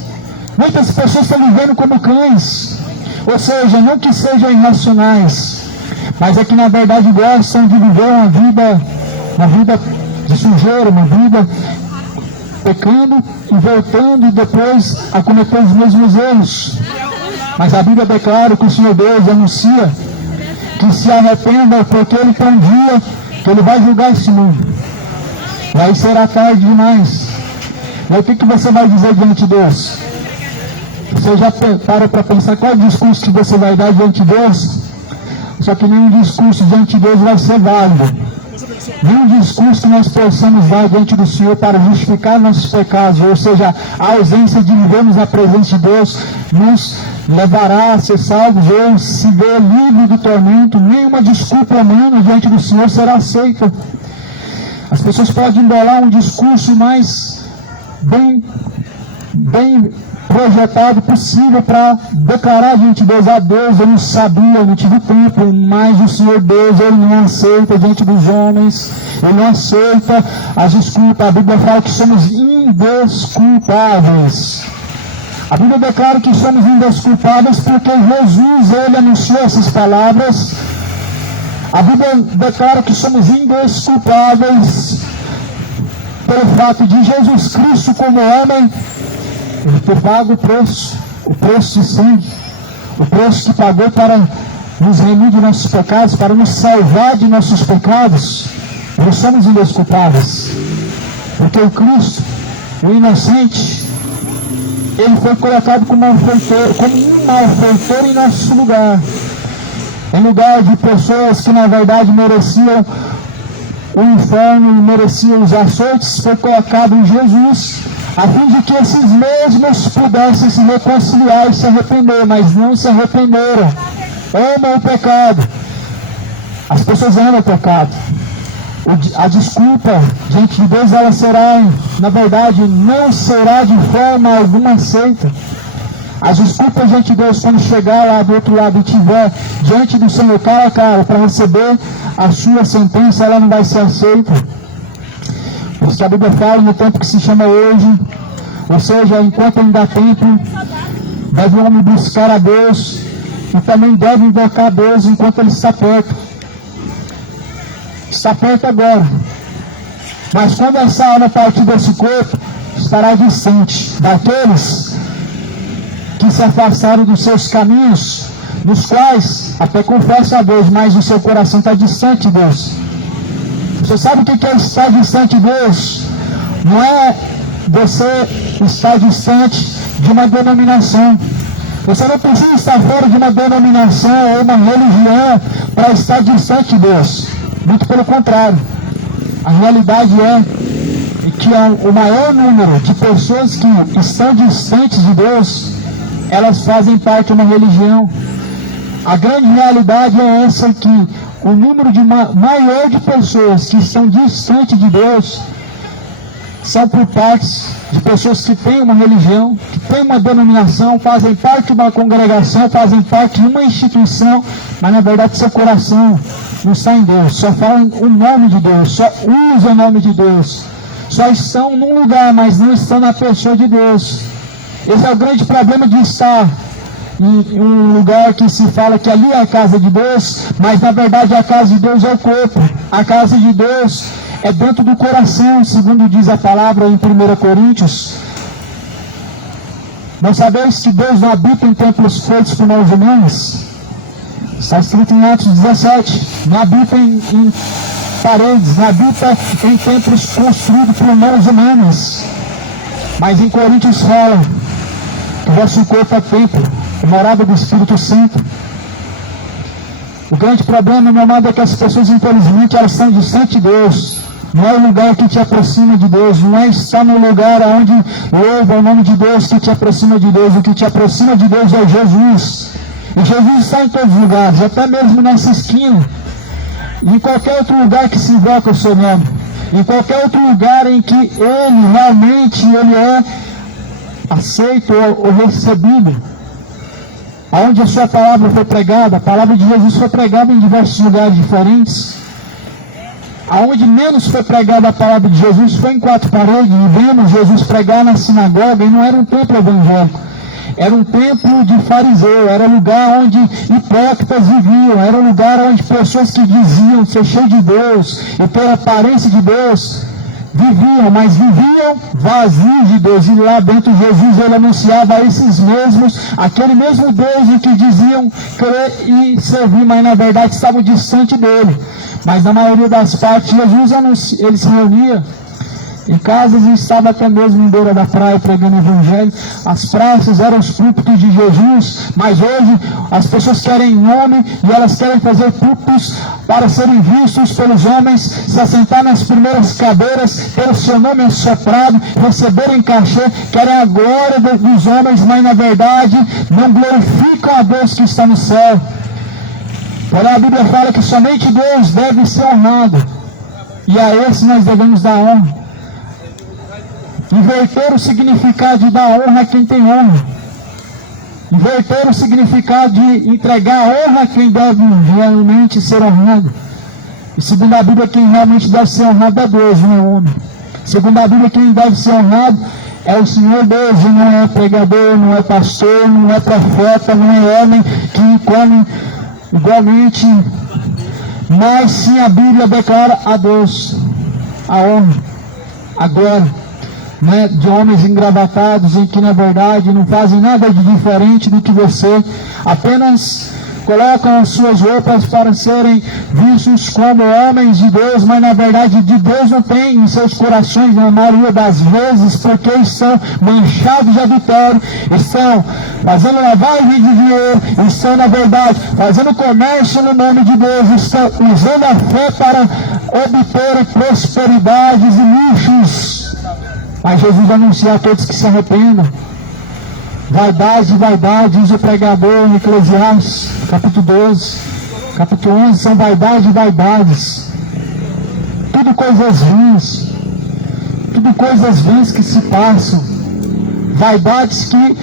Muitas pessoas estão vivendo como cães, ou seja, não que sejam irracionais, mas é que na verdade gostam de viver uma vida de sujeira, uma vida pecando e voltando depois a cometer os mesmos erros. Mas a Bíblia declara que o Senhor Deus anuncia que se arrependa, porque Ele tem um dia que Ele vai julgar esse mundo. E aí será tarde demais. E aí o que você vai dizer diante de Deus? Você já parou para pensar qual é o discurso que você vai dar diante de Deus? Só que nenhum discurso diante de Deus vai ser válido. Nenhum discurso que nós possamos dar diante do Senhor para justificar nossos pecados, ou seja, a ausência de vivermos na presença de Deus, nos levará a ser salvos ou se ver livre do tormento. Nenhuma desculpa humana diante do Senhor será aceita. As pessoas podem embolar um discurso mais bem projetado possível para declarar diante de Deus: a Deus, eu não sabia, eu não tive tempo, mas o Senhor Deus, Ele não aceita diante dos homens, Ele não aceita as desculpas. A Bíblia fala que somos indesculpáveis. A Bíblia declara que somos indesculpáveis porque Jesus, Ele anunciou essas palavras. A Bíblia declara que somos indesculpáveis pelo fato de Jesus Cristo, como homem, Ele ter pago o preço de sangue, o preço que pagou para nos remir de nossos pecados, para nos salvar de nossos pecados. Nós somos indesculpáveis, porque o Cristo, o inocente, Ele foi colocado como um malfeitor em nosso lugar, em lugar de pessoas que na verdade mereciam o inferno, mereciam os açoites. Foi colocado em Jesus, a fim de que esses mesmos pudessem se reconciliar e se arrepender, mas não se arrependeram. Amam o pecado. As pessoas amam o pecado. A desculpa diante de Deus, ela será, na verdade, não será de forma alguma aceita. As desculpas diante de Deus, quando chegar lá do outro lado e estiver diante do Senhor cara a cara para receber a sua sentença, ela não vai ser aceita. Por isso que a Bíblia fala no tempo que se chama hoje, ou seja, enquanto ainda há tempo, deve o homem buscar a Deus e também deve invocar a Deus enquanto Ele está perto. Está perto agora, mas quando essa alma partir desse corpo, estará distante daqueles que se afastaram dos seus caminhos, nos quais até confessam a Deus, mas o seu coração está distante de Deus. Você sabe o que é estar distante de Deus? Não é você estar distante de uma denominação. Você não precisa estar fora de uma denominação ou uma religião para estar distante de Deus. Muito pelo contrário. A realidade é que o maior número de pessoas que estão distantes de Deus, elas fazem parte de uma religião. A grande realidade é essa, que o número maior de pessoas que estão distantes de Deus são por partes de pessoas que têm uma religião, que têm uma denominação, fazem parte de uma congregação, fazem parte de uma instituição, mas na verdade seu coração não está em Deus, só falam o nome de Deus, só usam o nome de Deus, só estão num lugar, mas não estão na pessoa de Deus. Esse é o grande problema de estar em um lugar que se fala que ali é a casa de Deus, mas na verdade a casa de Deus é o corpo. A casa de Deus é dentro do coração, segundo diz a palavra em 1 Coríntios. Não sabeis que Deus não habita em templos feitos por mãos humanas? Está escrito em Atos 17. Não habita em paredes, não habita em templos construídos por mãos humanas. Mas em Coríntios fala que o vosso corpo é templo, a morada do Espírito Santo. O grande problema, meu amado, é que as pessoas, infelizmente, elas estão distantes de Deus. Não é o lugar que te aproxima de Deus, não é estar no lugar onde louva o nome de Deus que te aproxima de Deus. O que te aproxima de Deus é Jesus. E Jesus está em todos os lugares, até mesmo nessa esquina. Em qualquer outro lugar que se invoca o seu nome. Em qualquer outro lugar em que Ele realmente é aceito ou recebido. Aonde a sua palavra foi pregada, a palavra de Jesus foi pregada em diversos lugares diferentes. Aonde menos foi pregada a palavra de Jesus foi em 4 paredes. E vemos Jesus pregar na sinagoga, e não era um templo evangélico. Era um templo de fariseu, era um lugar onde hipócritas viviam, era um lugar onde pessoas que diziam ser cheios de Deus e ter aparência de Deus, viviam, mas viviam vazios de Deus. E lá dentro Jesus, ele anunciava a esses mesmos, aquele mesmo Deus em que diziam crer e servir, mas na verdade estavam distante dele. Mas na maioria das partes, Jesus ele se reunia em casas e estava até mesmo em beira da praia pregando o evangelho. As praças eram os púlpitos de Jesus, mas hoje as pessoas querem nome e elas querem fazer púlpitos para serem vistos pelos homens, se assentar nas primeiras cadeiras, ter o seu nome assoprado, receberem cachê, querem a glória dos homens, mas na verdade não glorificam a Deus que está no céu. Porém a Bíblia fala que somente Deus deve ser honrado, e a esse nós devemos dar honra. Inverter o significado de dar honra a quem tem honra. Inverter o significado de entregar a honra a quem deve realmente ser honrado. E segundo a Bíblia, quem realmente deve ser honrado é Deus, não é o homem. Segundo a Bíblia, quem deve ser honrado é o Senhor Deus, e não é pregador, não é pastor, não é profeta, não é homem que come igualmente. Mas sim a Bíblia declara a Deus a honra, a glória. De homens engravatados, em que na verdade não fazem nada de diferente do que você, apenas colocam as suas roupas para serem vistos como homens de Deus, mas na verdade de Deus não tem em seus corações, na maioria das vezes, porque estão manchados de adultério, estão fazendo lavagem de dinheiro, estão na verdade fazendo comércio no nome de Deus, estão usando a fé para obter prosperidades e luxos. Mas Jesus anuncia a todos que se arrependam. Vaidade, diz o pregador em Eclesiastes, capítulo 12, capítulo 11, são vaidade e vaidades. Tudo coisas vãs que se passam. Vaidades que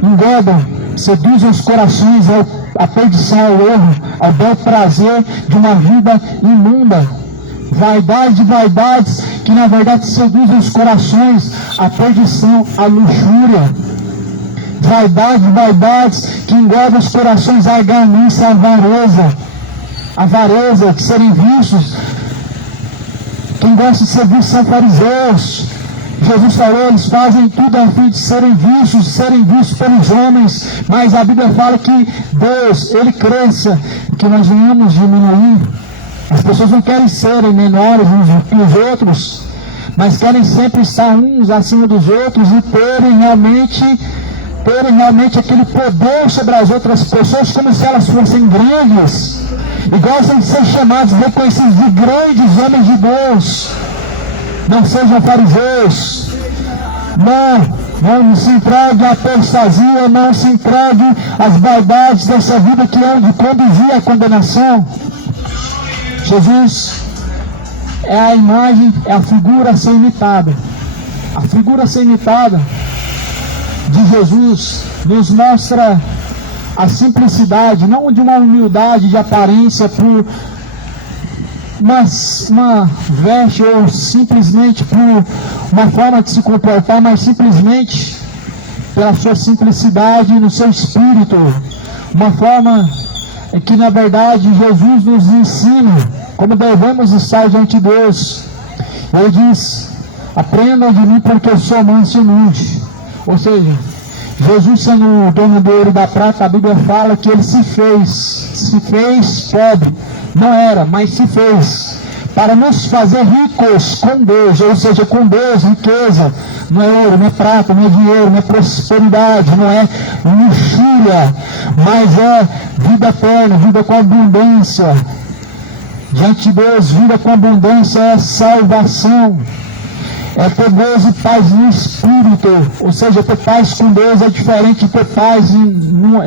engodam, seduzem os corações à perdição, ao erro, ao bel prazer de uma vida imunda. Vaidades que na verdade seduzem os corações à perdição, à luxúria. Vaidades que engodam os corações à ganância, à avareza, de serem vistos. Quem gosta de ser visto são fariseus. Jesus falou, eles fazem tudo a fim de serem vistos pelos homens, mas a Bíblia fala que Deus, Ele cresça, que nós venhamos diminuir. As pessoas não querem serem menores uns que os outros, mas querem sempre estar uns acima dos outros e terem realmente aquele poder sobre as outras pessoas, como se elas fossem grandes. e gostam de ser chamados, reconhecidos de grandes homens de Deus. Não sejam fariseus. Não se entregue à apostasia, não se entregue às vaidades dessa vida que hão de conduzir à condenação. Jesus é a imagem, é a figura a ser imitada. A figura a ser imitada de Jesus nos mostra a simplicidade, não de uma humildade de aparência por uma veste ou simplesmente por uma forma de se comportar, mas simplesmente pela sua simplicidade no seu espírito. Uma forma que na verdade Jesus nos ensina como devemos estar diante de Deus. Ele diz: aprendam de mim porque eu sou manso e humilde. Ou seja, Jesus sendo o dono do ouro e da prata, a Bíblia fala que ele se fez pobre. Não era, mas se fez, para nos fazer ricos com Deus, ou seja, com Deus, riqueza. Não é ouro, não é prata, não é dinheiro, não é prosperidade, não é luxúria, mas é vida eterna, vida com abundância. Diante de Deus, vida com abundância é salvação. É ter Deus e paz no Espírito, ou seja, ter paz com Deus é diferente de ter paz em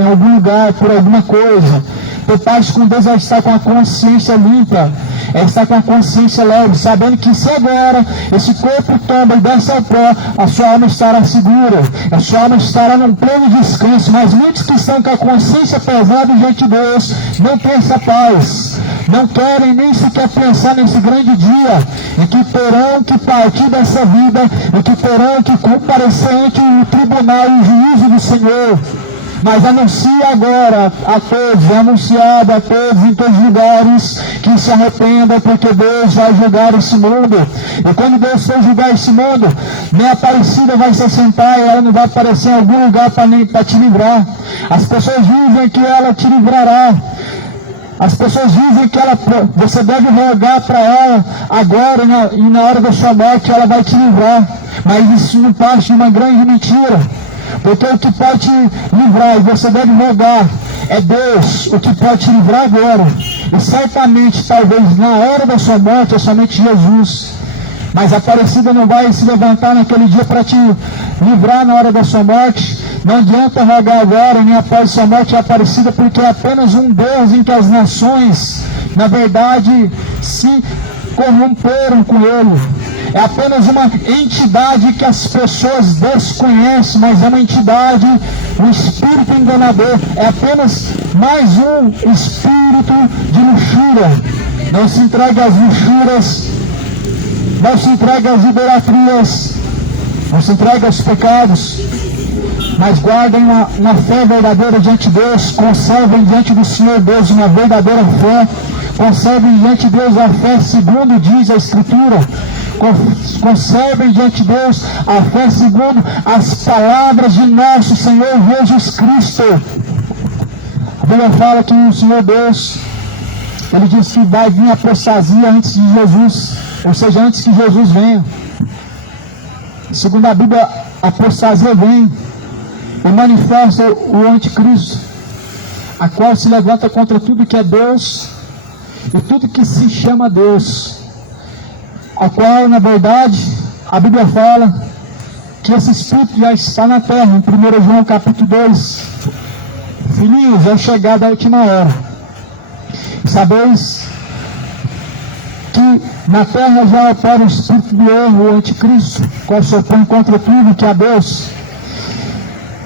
algum lugar, por alguma coisa. Ter paz com Deus é estar com a consciência limpa, é estar com a consciência leve, sabendo que se agora esse corpo tomba e desce ao pó, a sua alma estará segura, a sua alma estará num pleno descanso. Mas muitos que estão com a consciência pesada diante de Deus não têm essa paz, não querem nem sequer pensar nesse grande dia em que terão que partir dessa vida, em que terão que comparecer ante o tribunal e o juízo do Senhor. Mas anuncia agora a todos, é anunciado a todos em todos os lugares, que se arrependam, porque Deus vai julgar esse mundo. E quando Deus for julgar esse mundo, nem a Aparecida vai se assentar, e ela não vai aparecer em algum lugar para te livrar. As pessoas dizem que ela te livrará. As pessoas dizem que você deve rogar para ela agora e na hora da sua morte ela vai te livrar. Mas isso não parte de uma grande mentira. Porque o que pode te livrar, e você deve rogar, é Deus, o que pode te livrar agora. E certamente, talvez na hora da sua morte, é somente Jesus. Mas a Aparecida não vai se levantar naquele dia para te livrar na hora da sua morte. Não adianta rogar agora, nem após sua morte, a Aparecida, porque é apenas um Deus em que as nações, na verdade, se corromperam com ele. É apenas uma entidade que as pessoas desconhecem, mas é uma entidade, um espírito enganador. É apenas mais um espírito de luxúria. Não se entrega às luxúrias, não se entrega às idolatrias, não se entrega aos pecados, mas guardem uma fé verdadeira diante de Deus, conservem diante do Senhor Deus uma verdadeira fé, conservem diante de Deus a fé segundo diz a Escritura. Conservem diante de Deus a fé segundo as palavras de nosso Senhor Jesus Cristo. A Bíblia fala que o Senhor Deus, ele diz que vai vir a apostasia antes de Jesus, ou seja, antes que Jesus venha. Segundo a Bíblia, a apostasia vem e manifesta o anticristo, a qual se levanta contra tudo que é Deus e tudo que se chama Deus, a qual, na verdade, a Bíblia fala que esse Espírito já está na terra, em 1 João capítulo 2. Filhinhos, é chegada a última hora. Sabeis que na terra já opera o Espírito do erro, o anticristo, qual se opõe contra tudo que é Deus.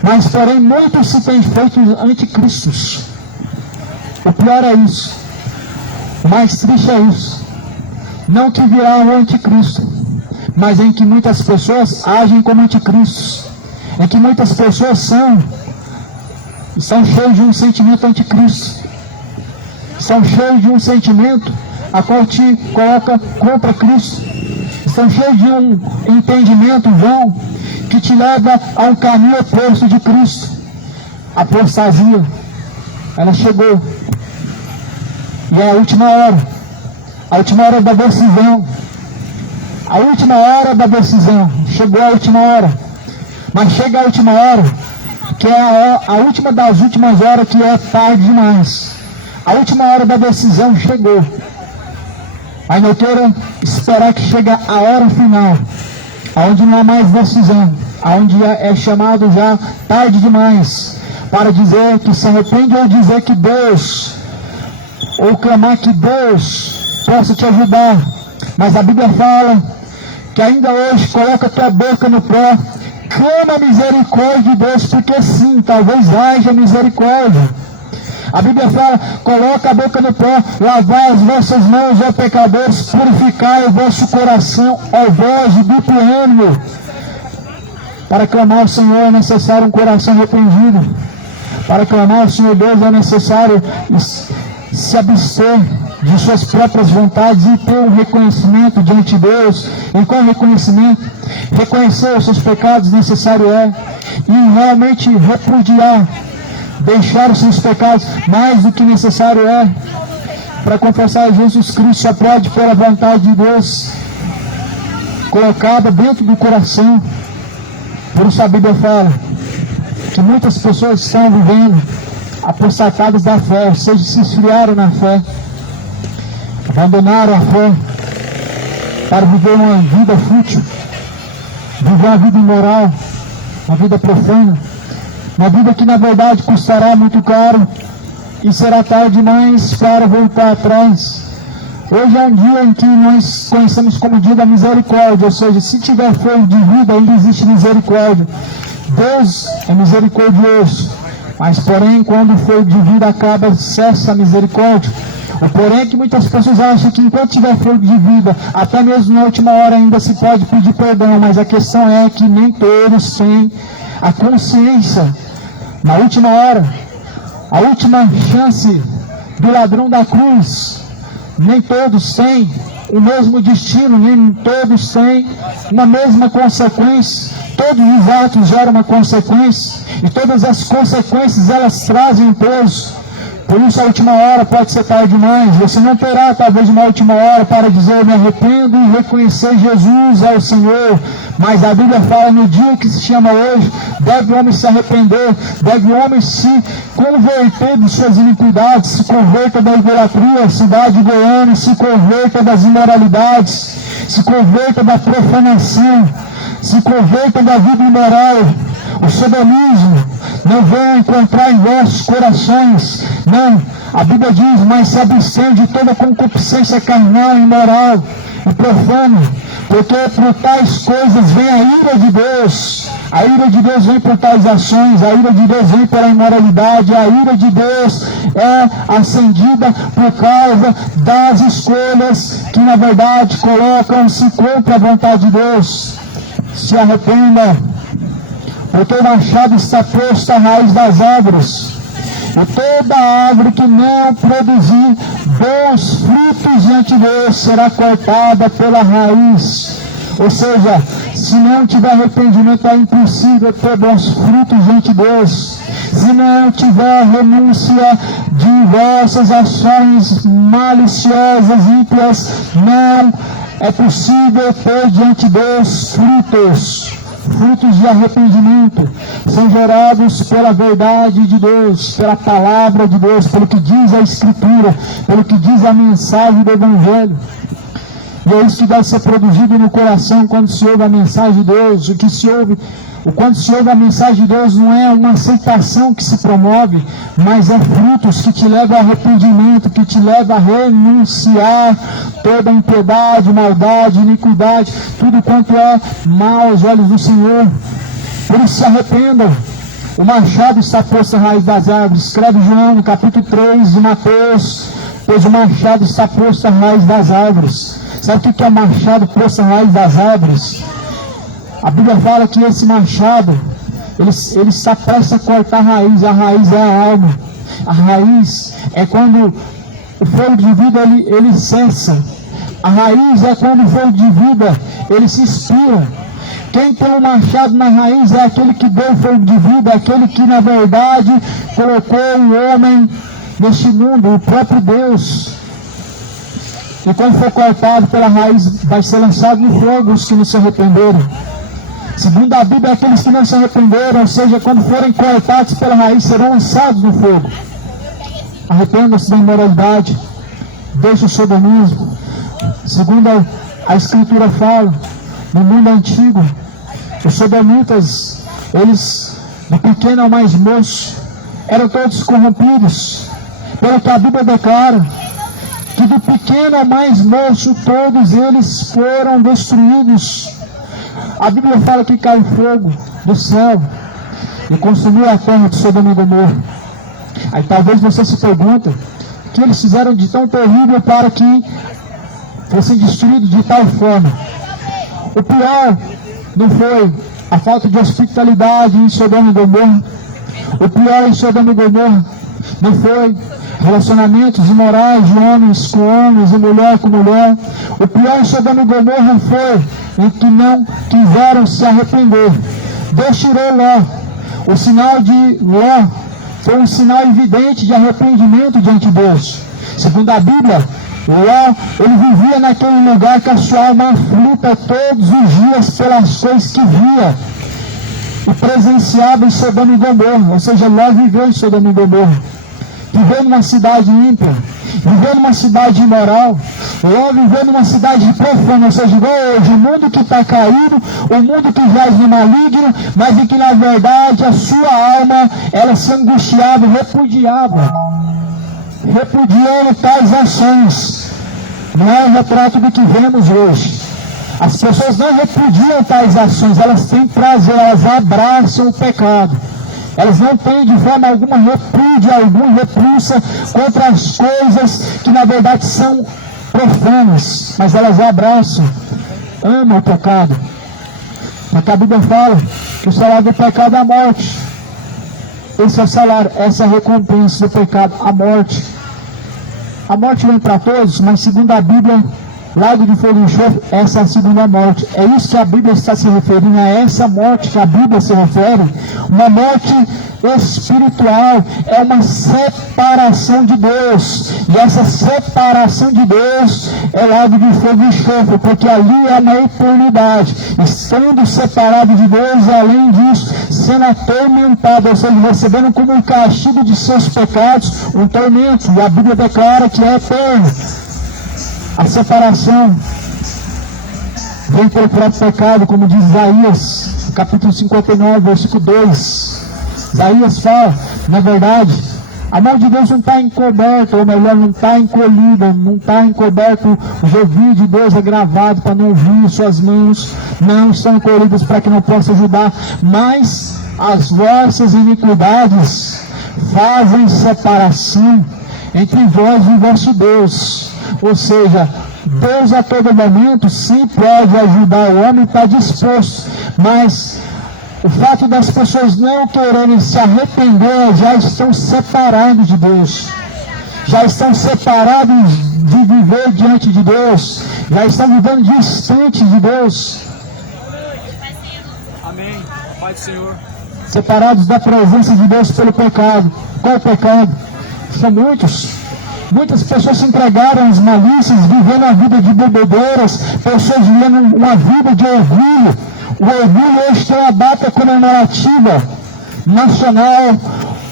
Mas, porém, muitos se têm feito anticristos. O pior é isso. O mais triste é isso. Não que virá o anticristo, mas em que muitas pessoas agem como anticristos, em que muitas pessoas estão cheios de um sentimento anticristo, estão cheios de um sentimento a qual te coloca contra Cristo, estão cheios de um entendimento vão que te leva a um caminho oposto de Cristo. A apostasia, ela chegou, e é a última hora. A última hora da decisão. A última hora da decisão. Chegou a última hora. Mas chega a última hora, que é a última das últimas horas, que é tarde demais. A última hora da decisão chegou. Aí não queira esperar que chegue a hora final, onde não há mais decisão, onde é chamado já tarde demais, para dizer que se arrepende ou dizer que Deus, ou clamar que Deus possa te ajudar. Mas a Bíblia fala que ainda hoje coloca a tua boca no pó, clama a misericórdia de Deus, porque sim, talvez haja misericórdia. A Bíblia fala, coloca a boca no pó, lavai as vossas mãos, ó pecadores, purificai o vosso coração, ó vós de duplo ânimo. Para clamar ao Senhor é necessário um coração arrependido. Para clamar ao Senhor Deus é necessário se abster de suas próprias vontades e ter um reconhecimento diante de Deus. E qual reconhecimento? Reconhecer os seus pecados necessário é, e realmente repudiar, deixar os seus pecados mais do que necessário é. Para confessar Jesus Cristo só pode pela vontade de Deus colocada dentro do coração. Por isso a Bíblia fala que muitas pessoas estão vivendo apostatadas da fé, ou seja, se esfriaram na fé, abandonaram a fé para viver uma vida fútil, viver uma vida imoral, uma vida profana, uma vida que na verdade custará muito caro e será tarde demais para voltar atrás. Hoje é um dia em que nós conhecemos como dia da misericórdia, ou seja, se tiver fogo de vida, ainda existe misericórdia. Deus é misericordioso, mas porém quando o fogo de vida acaba, cessa a misericórdia. O porém é que muitas pessoas acham que enquanto tiver fogo de vida, até mesmo na última hora ainda se pode pedir perdão, mas a questão é que nem todos têm a consciência. Na última hora, a última chance do ladrão da cruz, nem todos têm o mesmo destino, nem todos têm uma mesma consequência. Todos os atos geram uma consequência, e todas as consequências elas trazem um peso. Por isso a última hora pode ser tarde demais. Você não terá talvez uma última hora para dizer eu me arrependo e reconhecer Jesus ao Senhor. Mas a Bíblia fala no dia que se chama hoje, deve o homem se arrepender, deve o homem se converter de suas iniquidades, se converta da idolatria, cidade de Goiânia, se converta das imoralidades, se converta da profanação, se converta da vida imoral. O sodomismo não venha encontrar em vossos corações, não. A Bíblia diz, mas se abstém de toda concupiscência carnal, imoral e profana, porque por tais coisas vem a ira de Deus. A ira de Deus vem por tais ações, a ira de Deus vem pela imoralidade, a ira de Deus é acendida por causa das escolhas que na verdade colocam-se contra a vontade de Deus. Se arrependa, porque o machado está posto à raiz das árvores, e toda árvore que não produzir bons frutos diante de Deus será cortada pela raiz. Ou seja, se não tiver arrependimento, é impossível ter bons frutos diante de Deus. Se não tiver renúncia de vossas ações maliciosas, ímpias, não é possível ter diante de Deus frutos. Frutos de arrependimento são gerados pela verdade de Deus, pela palavra de Deus, pelo que diz a Escritura, pelo que diz a mensagem do Evangelho. E é isso que deve ser produzido no coração quando se ouve a mensagem de Deus. Quando se ouve a mensagem de Deus não é uma aceitação que se promove, mas é frutos que te levam ao arrependimento, que te levam a renunciar toda impiedade, maldade, iniquidade, tudo quanto é mal aos olhos do Senhor. Por isso se arrependam. O machado está posto à raiz das árvores. Escreve João no capítulo 3 de Mateus, pois o machado está posto à raiz das árvores. Sabe o que é o machado posto à raiz das árvores? A Bíblia fala que esse machado, ele está prestes a cortar a raiz é a alma. A raiz é quando o fogo de vida ele cessa. A raiz é quando o fogo de vida ele se expira. Quem tem o machado na raiz é aquele que deu o fogo de vida, é aquele que na verdade colocou o homem neste mundo, o próprio Deus. E quando for cortado pela raiz, vai ser lançado no fogo os que não se arrependeram. Segundo a Bíblia, aqueles que não se arrependeram, ou seja, quando forem cortados pela raiz, serão lançados no fogo. arrependa-se da imoralidade, deixe o sodomismo. Segundo a Escritura fala, no mundo antigo, os sodomitas, eles, do pequeno ao mais moço, eram todos corrompidos. Pelo que a Bíblia declara, que do pequeno ao mais moço, todos eles foram destruídos. A Bíblia fala que caiu fogo do céu e consumiu a terra de Sodoma e Gomorra. Aí talvez você se pergunte, o que eles fizeram de tão terrível para que fossem destruídos de tal forma? O pior não foi a falta de hospitalidade em Sodoma e Gomorra. O pior em Sodoma e Gomorra não foi relacionamentos imorais de homens com homens e mulher com mulher. O pior em Sodoma e Gomorra foi em que não quiseram se arrepender. Deus tirou Ló. O sinal de Ló foi um sinal evidente de arrependimento diante de Deus. Segundo a Bíblia, Ló, ele vivia naquele lugar com a sua alma aflita todos os dias pelas coisas que via e presenciava em Sodoma e Gomorra. Ou seja, Ló viveu em Sodoma e Gomorra. Viveu numa cidade ímpia, viveu numa cidade imoral, Ló viveu numa cidade profana, ou seja, igual hoje, o mundo que está caído, o mundo que jaz no maligno, mas em que na verdade a sua alma, ela se angustiava, repudiando tais ações. Não é o retrato do que vemos hoje. As pessoas não repudiam tais ações, elas têm prazer, elas abraçam o pecado. Elas não têm de forma alguma repúdio, alguma repulsa contra as coisas que na verdade são profanas, mas elas abraçam, amam o pecado. Porque a Bíblia fala que o salário do pecado é a morte. Esse é o salário, essa é a recompensa do pecado, a morte. A morte vem para todos, mas segundo a Bíblia, lago de fogo e enxofre, essa é a segunda morte. É isso que a Bíblia está se referindo, a essa morte que a Bíblia se refere. Uma morte espiritual, é uma separação de Deus. E essa separação de Deus é lago de fogo e enxofre, porque ali é uma eternidade. Estando separado de Deus, e além disso, sendo atormentado, ou seja, recebendo como um castigo de seus pecados, um tormento. E a Bíblia declara que é eterno. A separação vem pelo próprio pecado, como diz Isaías, capítulo 59, versículo 2. Isaías fala, na verdade, a mão de Deus não está encoberta, ou melhor, não está encolhida, não está encoberto, os ouvidos de Deus é gravado para não ouvir, suas mãos não estão encolhidas para que não possa ajudar, mas as vossas iniquidades fazem separação entre vós e o vosso Deus. Ou seja, Deus a todo momento sim pode ajudar o homem, está disposto, mas o fato das pessoas não quererem se arrepender, já estão separados de Deus, já estão separados de viver diante de Deus, já estão vivendo distante de Deus. Amém. Pai do Senhor. Separados da presença de Deus pelo pecado. Qual o pecado? São muitos. Muitas pessoas se entregaram às malícias, vivendo a vida de bebedeiras, pessoas vivendo uma vida de orgulho. O orgulho hoje tem uma data comemorativa nacional,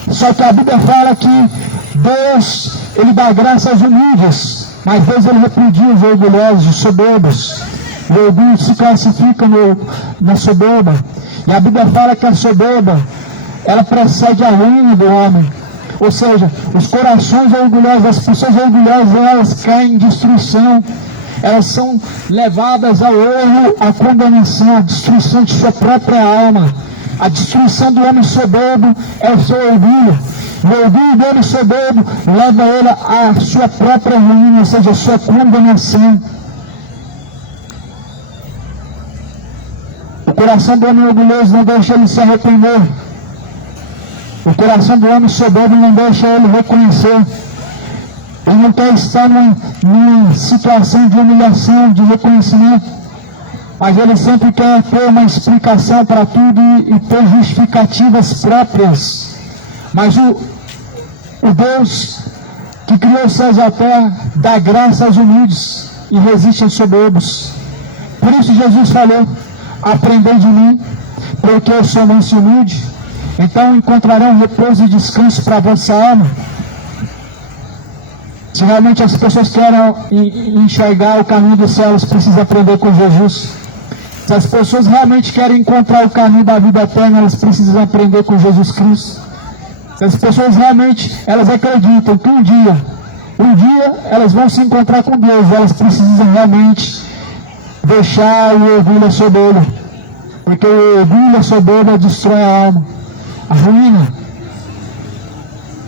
só que a Bíblia fala que Deus, Ele dá graça aos humildes, mas Deus, Ele repudia os orgulhosos, os soberbos. O orgulho se classifica na soberba, e a Bíblia fala que a soberba, ela precede a ruína do homem. Ou seja, os corações orgulhosos, as pessoas orgulhosas, elas caem em destruição. Elas são levadas ao erro, à condenação, à destruição de sua própria alma. A destruição do homem soberbo é o seu orgulho. O orgulho do homem soberbo leva ele à sua própria ruína, ou seja, a sua condenação. O coração do homem orgulhoso não deixa ele se arrepender. O coração do homem soberbo não deixa ele reconhecer. Ele não quer estar numa situação de humilhação, de reconhecimento. Mas ele sempre quer ter uma explicação para tudo e ter justificativas próprias. Mas o Deus que criou os céus e a terra dá graça aos humildes e resiste aos soberbos. Por isso Jesus falou, aprendei de mim, porque eu sou manso e humilde. Então encontrarão repouso e descanso para a vossa alma. Se realmente as pessoas querem enxergar o caminho do céu, elas precisam aprender com Jesus. Se as pessoas realmente querem encontrar o caminho da vida eterna, elas precisam aprender com Jesus Cristo. Se as pessoas realmente elas acreditam que um dia elas vão se encontrar com Deus, elas precisam realmente deixar o orgulho e a soberba, porque o orgulho e a soberba destrói a alma. A ruína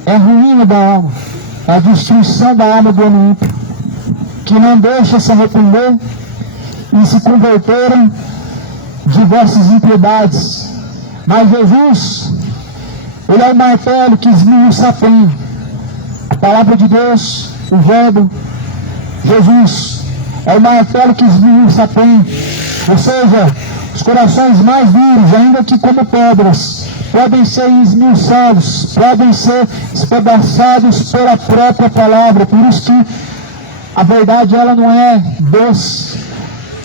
é a ruína da alma, é a destruição da alma do homem ímpio, que não deixa se arrepender e se converterem diversas impiedades. Mas Jesus, Ele é o martelo que esmiuça a penha. A palavra de Deus, o verbo, Jesus, é o martelo que esmiuça a penha. Ou seja, os corações mais duros, ainda que como pedras, podem ser esmiuçados, podem ser espedaçados pela própria palavra. Por isso que a verdade ela não é doce,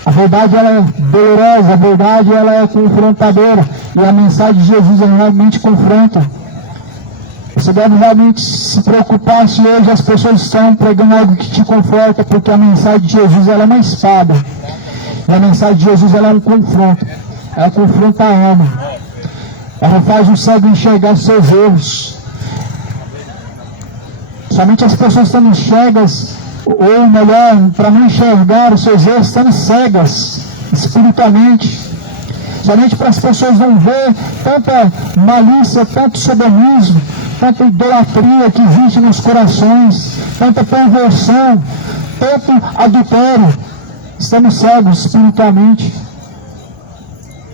a verdade ela é dolorosa, a verdade ela é confrontadora, e a mensagem de Jesus ela realmente confronta. Você deve realmente se preocupar se hoje as pessoas estão pregando algo que te conforta, porque a mensagem de Jesus ela é uma espada, e a mensagem de Jesus ela é um confronto, ela confronta a alma, ela faz o cego enxergar seus erros. Somente as pessoas estão cegas, ou melhor, para não enxergar os seus erros, estão cegas espiritualmente. Somente para as pessoas não ver tanta malícia, tanto sodomismo, tanta idolatria que existe nos corações, tanta perversão, tanto adultério. Estamos cegos espiritualmente.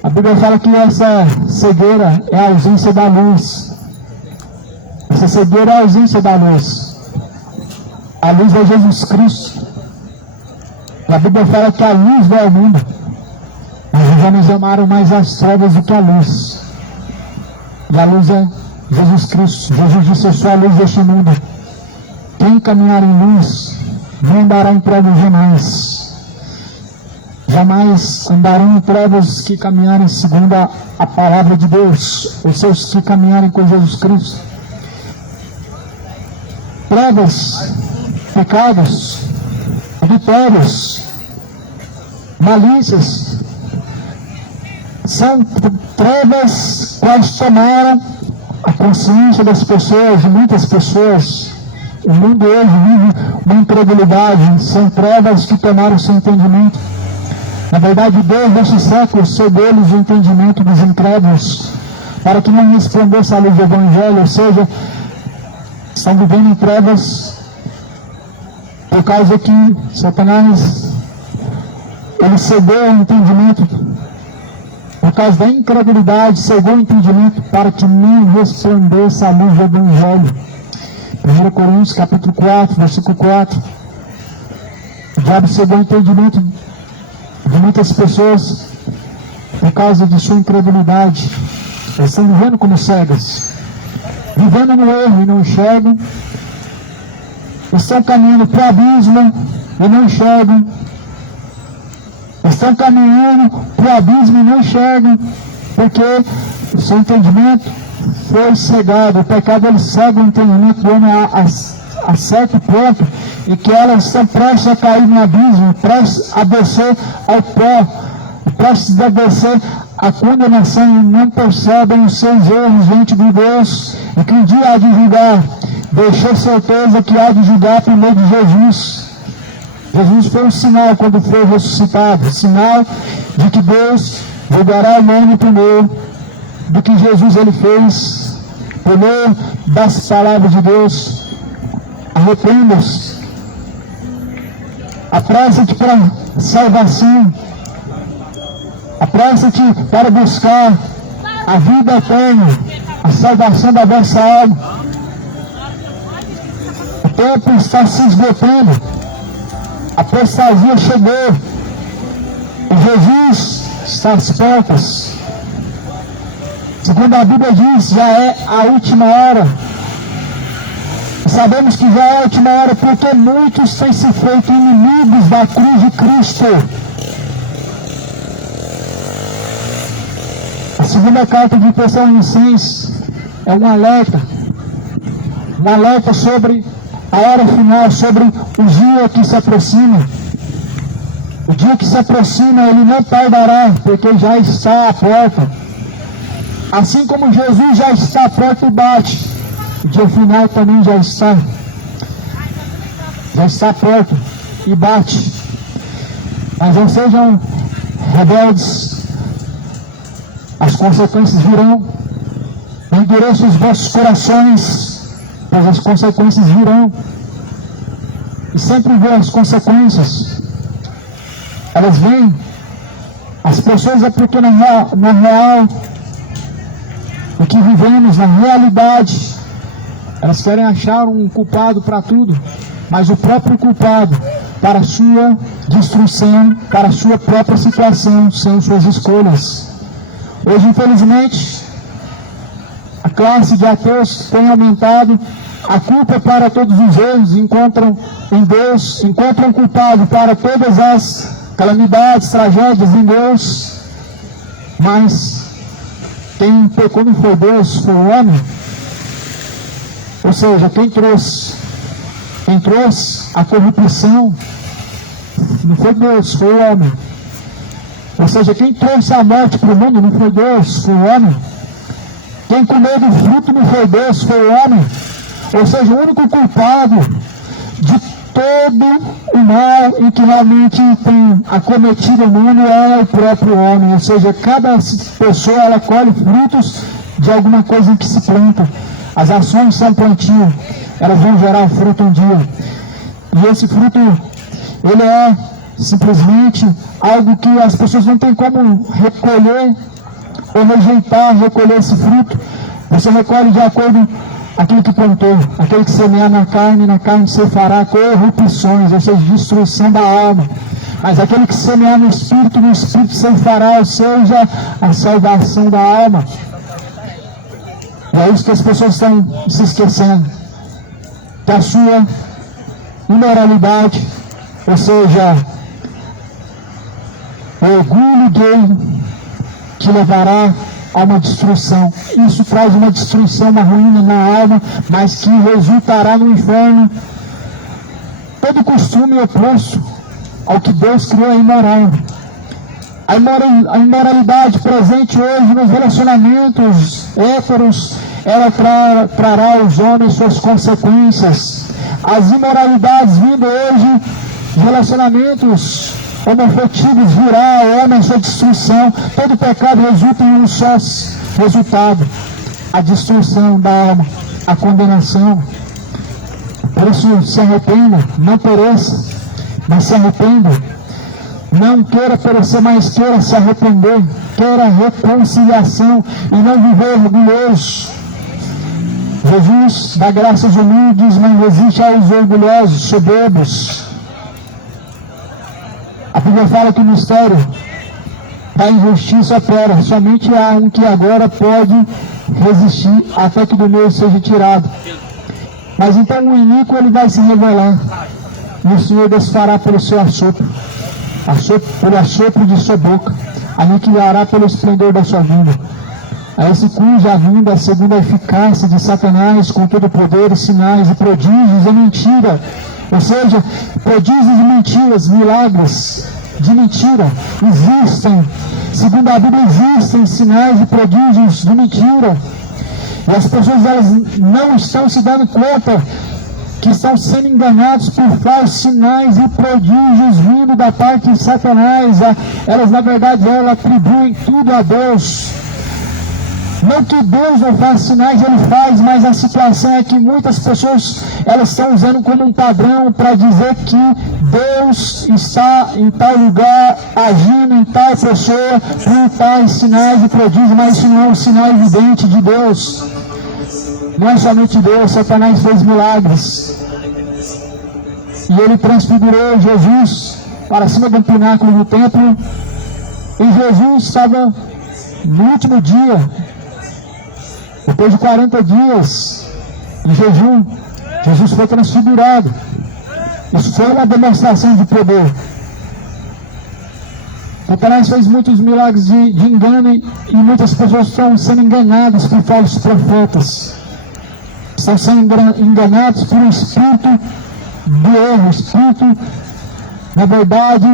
A Bíblia fala que essa cegueira é a ausência da luz. Essa cegueira é a ausência da luz. A luz é Jesus Cristo. E a Bíblia fala que a luz vai ao mundo, mas os homens amaram mais as trevas do que a luz. E a luz é Jesus Cristo. Jesus disse: eu sou a luz deste mundo. Quem caminhar em luz não andará em trevas jamais. Jamais andarão em trevas que caminharem segundo a palavra de Deus, os seus que caminharem com Jesus Cristo. Trevas, pecados, adultérios, malícias, são trevas quais tomaram a consciência das pessoas, de muitas pessoas. O mundo hoje vive uma incredulidade, são trevas que tomaram seu entendimento. Na verdade, Deus neste século cedeu-lhes o entendimento dos incrédulos, para que não resplandeça a luz do Evangelho, ou seja, estão vivendo em trevas, por causa que Satanás, ele cedeu o entendimento, por causa da incredulidade, cedeu o entendimento para que não resplandeça a luz do Evangelho. 1 Coríntios capítulo 4, versículo 4. O diabo cedeu o entendimento de muitas pessoas por causa de sua incredulidade. Eles estão vivendo como cegas, vivendo no erro e não enxergam. Estão caminhando para o abismo e não enxergam. Estão caminhando para o abismo e não enxergam, porque o seu entendimento foi cegado. O pecado ele cega o entendimento do homem a certo ponto, e que elas estão prestes a cair no abismo, prestes a descer ao pó, prestes a descer a condenação, e não percebem os seus erros diante de Deus, e que um dia há de julgar. Deixou certeza que há de julgar por meio de Jesus. Jesus foi um sinal quando foi ressuscitado, sinal de que Deus julgará o mundo por meio do que Jesus ele fez, por meio das palavras de Deus. Arrependa-se, apressa-te para a salvação, apressa-te para buscar a vida eterna, a salvação da vossa alma. O tempo está se esgotando, a apostasia chegou, e Jesus está às portas. Segundo a Bíblia diz, já é a última hora. Sabemos que já é a última hora, porque muitos têm se feito inimigos da cruz de Cristo. A segunda carta de Tessalonicenses é um alerta sobre a hora final, sobre o dia que se aproxima. O dia que se aproxima, ele não tardará, porque já está à porta. Assim como Jesus já está à porta e bate, o dia final também já está à porta e bate. Mas não sejam rebeldes, as consequências virão. Não endureçam os vossos corações, pois as consequências virão. E sempre vê as consequências. Elas vêm. As pessoas, é porque na real, o que vivemos, na realidade, elas querem achar um culpado para tudo, mas o próprio culpado para a sua destruição, para a sua própria situação, são suas escolhas. Hoje, infelizmente, a classe de ateus tem aumentado. A culpa para todos os erros encontram em Deus, encontram culpado para todas as calamidades, tragédias em Deus. Mas quem pecou não foi Deus, foi o homem. Ou seja, quem trouxe a corrupção não foi Deus, foi o homem. Ou seja, quem trouxe a morte para o mundo não foi Deus, foi o homem. Quem comeu do fruto não foi Deus, foi o homem. Ou seja, o único culpado de todo o mal em que realmente tem acometido o mundo é o próprio homem. Ou seja, cada pessoa ela colhe frutos de alguma coisa em que se planta. As ações são plantio, elas vão gerar fruto um dia. E esse fruto, ele é simplesmente algo que as pessoas não têm como recolher ou rejeitar, recolher esse fruto. Você recolhe de acordo com aquilo que plantou. Aquele que semear na carne se fará corrupções, ou seja, destruição da alma. Mas aquele que semear no Espírito se fará, ou seja, a salvação da alma. E é isso que as pessoas estão se esquecendo. Que a sua imoralidade, ou seja, o orgulho gay, te levará a uma destruição. Isso traz uma destruição, uma ruína na alma, mas que resultará no inferno. Todo costume oposto ao que Deus criou é imoral. A imoralidade presente hoje nos relacionamentos héteros, ela trará aos homens suas consequências. As imoralidades vindo hoje de relacionamentos homoafetivos virá ao homem a sua destruição. Todo pecado resulta em um só resultado: a destruição da alma, a condenação. Por isso, se arrependa, não pereça, mas se arrependa. Não queira perecer, mas queira se arrepender, queira reconciliação e não viver orgulhoso. Jesus dá graça aos humildes, mas resiste aos orgulhosos, soberbos. A Bíblia fala que o mistério da injustiça opera. Somente há um que agora pode resistir até que do meio seja tirado. Mas então o iníquo ele vai se revelar. E o Senhor desfará pelo seu assopro. Pelo assopro de sua boca. Aniquilará pelo esplendor da sua vinda. A esse cuja vinda, segundo a eficácia de Satanás, com todo o poder, sinais e prodígios, é mentira. Ou seja, prodígios e mentiras, milagres de mentira existem. Segundo a Bíblia, existem sinais e prodígios de mentira. E as pessoas elas não estão se dando conta que estão sendo enganados por falsos sinais e prodígios vindo da parte de Satanás. Elas, na verdade, elas atribuem tudo a Deus. Não que Deus não faça sinais, Ele faz, mas a situação é que muitas pessoas elas estão usando como um padrão para dizer que Deus está em tal lugar, agindo em tal pessoa, por tais sinais e prodígios, mas isso não é um sinal evidente de Deus. Não é somente Deus, Satanás fez milagres. E ele transfigurou Jesus para cima do pináculo do templo. E Jesus estava no último dia, depois de 40 dias de jejum, Jesus foi transfigurado. Isso foi uma demonstração de poder. Satanás fez muitos milagres de engano e muitas pessoas estão sendo enganadas por falsos profetas. estão sendo enganados por um espírito do erro, espírito, na verdade,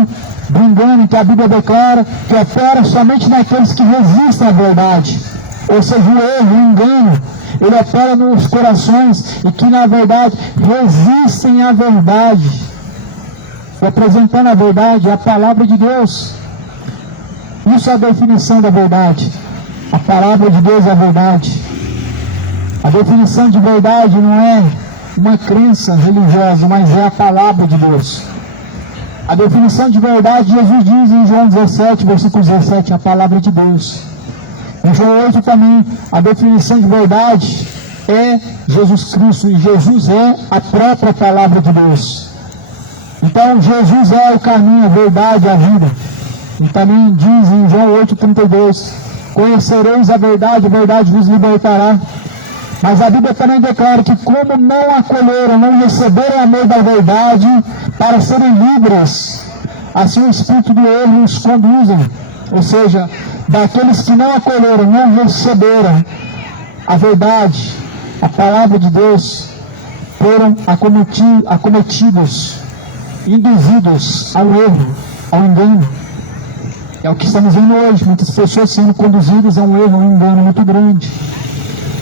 do engano, que a Bíblia declara que opera somente naqueles que resistem à verdade. Ou seja, o erro, o engano, ele opera nos corações e que, na verdade, resistem à verdade. Representando a verdade, a palavra de Deus. Isso é a definição da verdade. A palavra de Deus é a verdade. A definição de verdade não é uma crença religiosa, mas é a palavra de Deus. A definição de verdade, Jesus diz em João 17, versículo 17, a palavra de Deus. Em João 8 também, a definição de verdade é Jesus Cristo, e Jesus é a própria palavra de Deus. Então, Jesus é o caminho, a verdade, a vida. E também diz em João 8,32, conhecereis a verdade vos libertará. Mas a Bíblia também declara que como não acolheram, não receberam o amor da verdade para serem livres, assim o Espírito do erro os conduzem. Ou seja, daqueles que não acolheram, não receberam a verdade, a palavra de Deus, foram acometidos, induzidos ao erro, ao engano. É o que estamos vendo hoje, muitas pessoas sendo conduzidas a um erro, a um engano muito grande.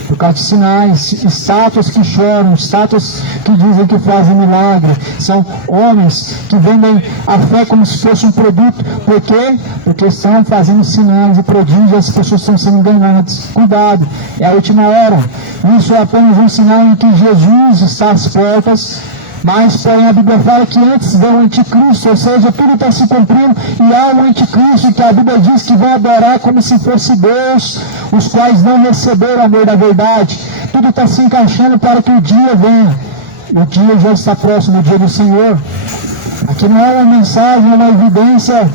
Por causa de sinais, estátuas que choram, estátuas que dizem que fazem milagre. São homens que vendem a fé como se fosse um produto. Por quê? Porque estão fazendo sinais e prodígios e as pessoas estão sendo enganadas. Cuidado, é a última hora. Isso é apenas um sinal em que Jesus está às portas. Mas, porém, a Bíblia fala que antes vem o anticristo, ou seja, tudo está se cumprindo e há um anticristo que a Bíblia diz que vão adorar como se fosse Deus, os quais não receberam o amor da verdade. Tudo está se encaixando para que o dia venha. O dia já está próximo, o dia do Senhor. Aqui não é uma mensagem, é uma evidência,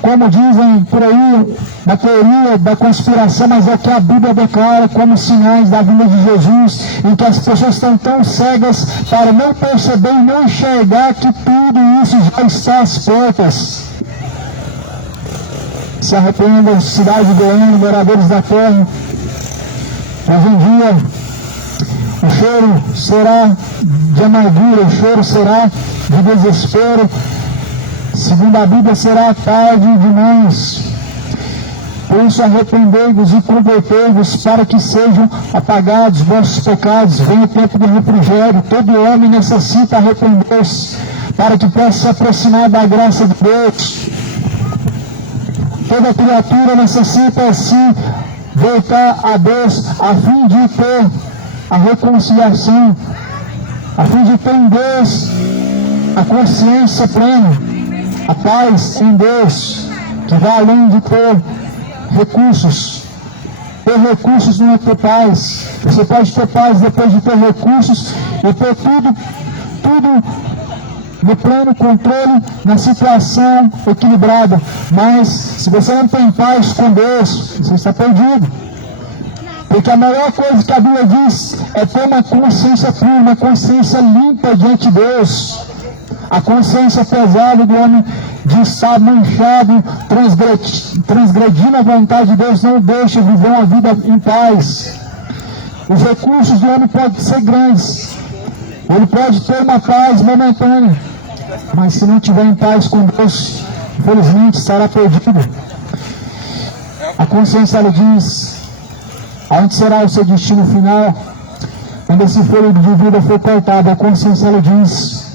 como dizem por aí, na teoria da conspiração, mas é que a Bíblia declara como sinais da vinda de Jesus, em que as pessoas estão tão cegas para não perceber e não enxergar que tudo isso já está às portas. Se arrependam, cidade de Goiânia, moradores da terra. Hoje em dia, o choro será de amargura, o choro será de desespero. Segundo a Bíblia, será tarde demais. Por isso, arrependei-vos e convertei-vos para que sejam apagados vossos pecados. Vem o tempo do refrigério. Todo homem necessita arrepender-se para que possa se aproximar da graça de Deus. Toda criatura necessita se voltar a Deus a fim de ter a reconciliação, a fim de ter em Deus a consciência plena. A paz em Deus, que vai além de ter recursos. Ter recursos não é ter paz. Você pode ter paz depois de ter recursos e ter tudo no pleno controle, na situação equilibrada. Mas se você não tem paz com Deus, você está perdido. Porque a maior coisa que a Bíblia diz é ter uma consciência pura, uma consciência limpa diante de Deus. A consciência pesada do homem de estar manchado, transgredindo a vontade de Deus, não deixa viver uma vida em paz. Os recursos do homem podem ser grandes, ele pode ter uma paz momentânea, mas se não tiver em paz com Deus, infelizmente estará perdido. A consciência, ela diz, aonde será o seu destino final, quando esse fôlego de vida for cortado. A consciência, ela diz,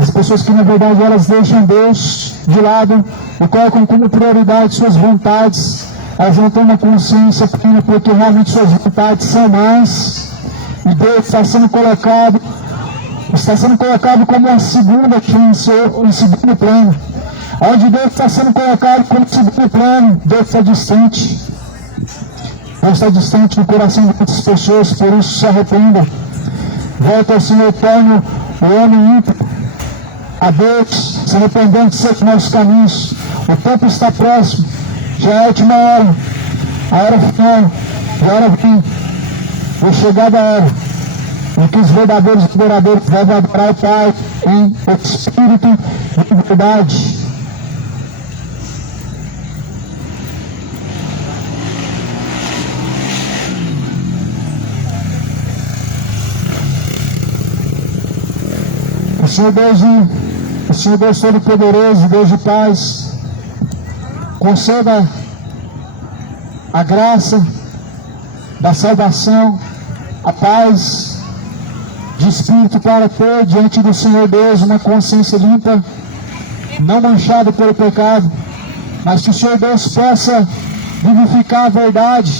as pessoas que na verdade elas deixam Deus de lado e colocam como prioridade suas vontades, elas não têm uma consciência plena, porque realmente suas vontades são mais, e Deus está sendo colocado como uma segunda chance, um segundo plano. Onde Deus está sendo colocado como segundo plano, Deus está distante. Deus está distante do coração de muitas pessoas, por isso se arrependam. Volta ao Senhor, torna o homem ímpio a Deus, se arrependendo de seus nossos caminhos. O tempo está próximo, já é a última hora, a hora final, a hora vem, é chegada a hora em que os verdadeiros adoradores devem adorar o Pai em espírito e em verdade. Senhor Deus Todo-Poderoso, Deus de paz, conceda a graça da salvação, a paz de espírito para ter diante do Senhor Deus uma consciência limpa, não manchada pelo pecado, mas que o Senhor Deus possa vivificar a verdade,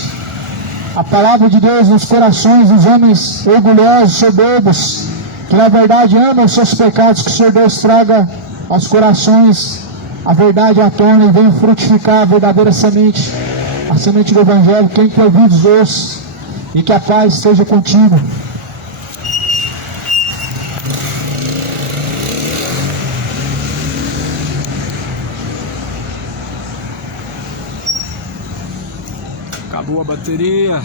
a palavra de Deus nos corações dos homens orgulhosos, soberbos, que na verdade amam os seus pecados, que o Senhor Deus traga aos corações a verdade à tona e venha frutificar a verdadeira semente, a semente do Evangelho. Quem tem ouvidos ouça, e que a paz esteja contigo. Acabou a bateria.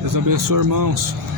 Deus abençoe, irmãos.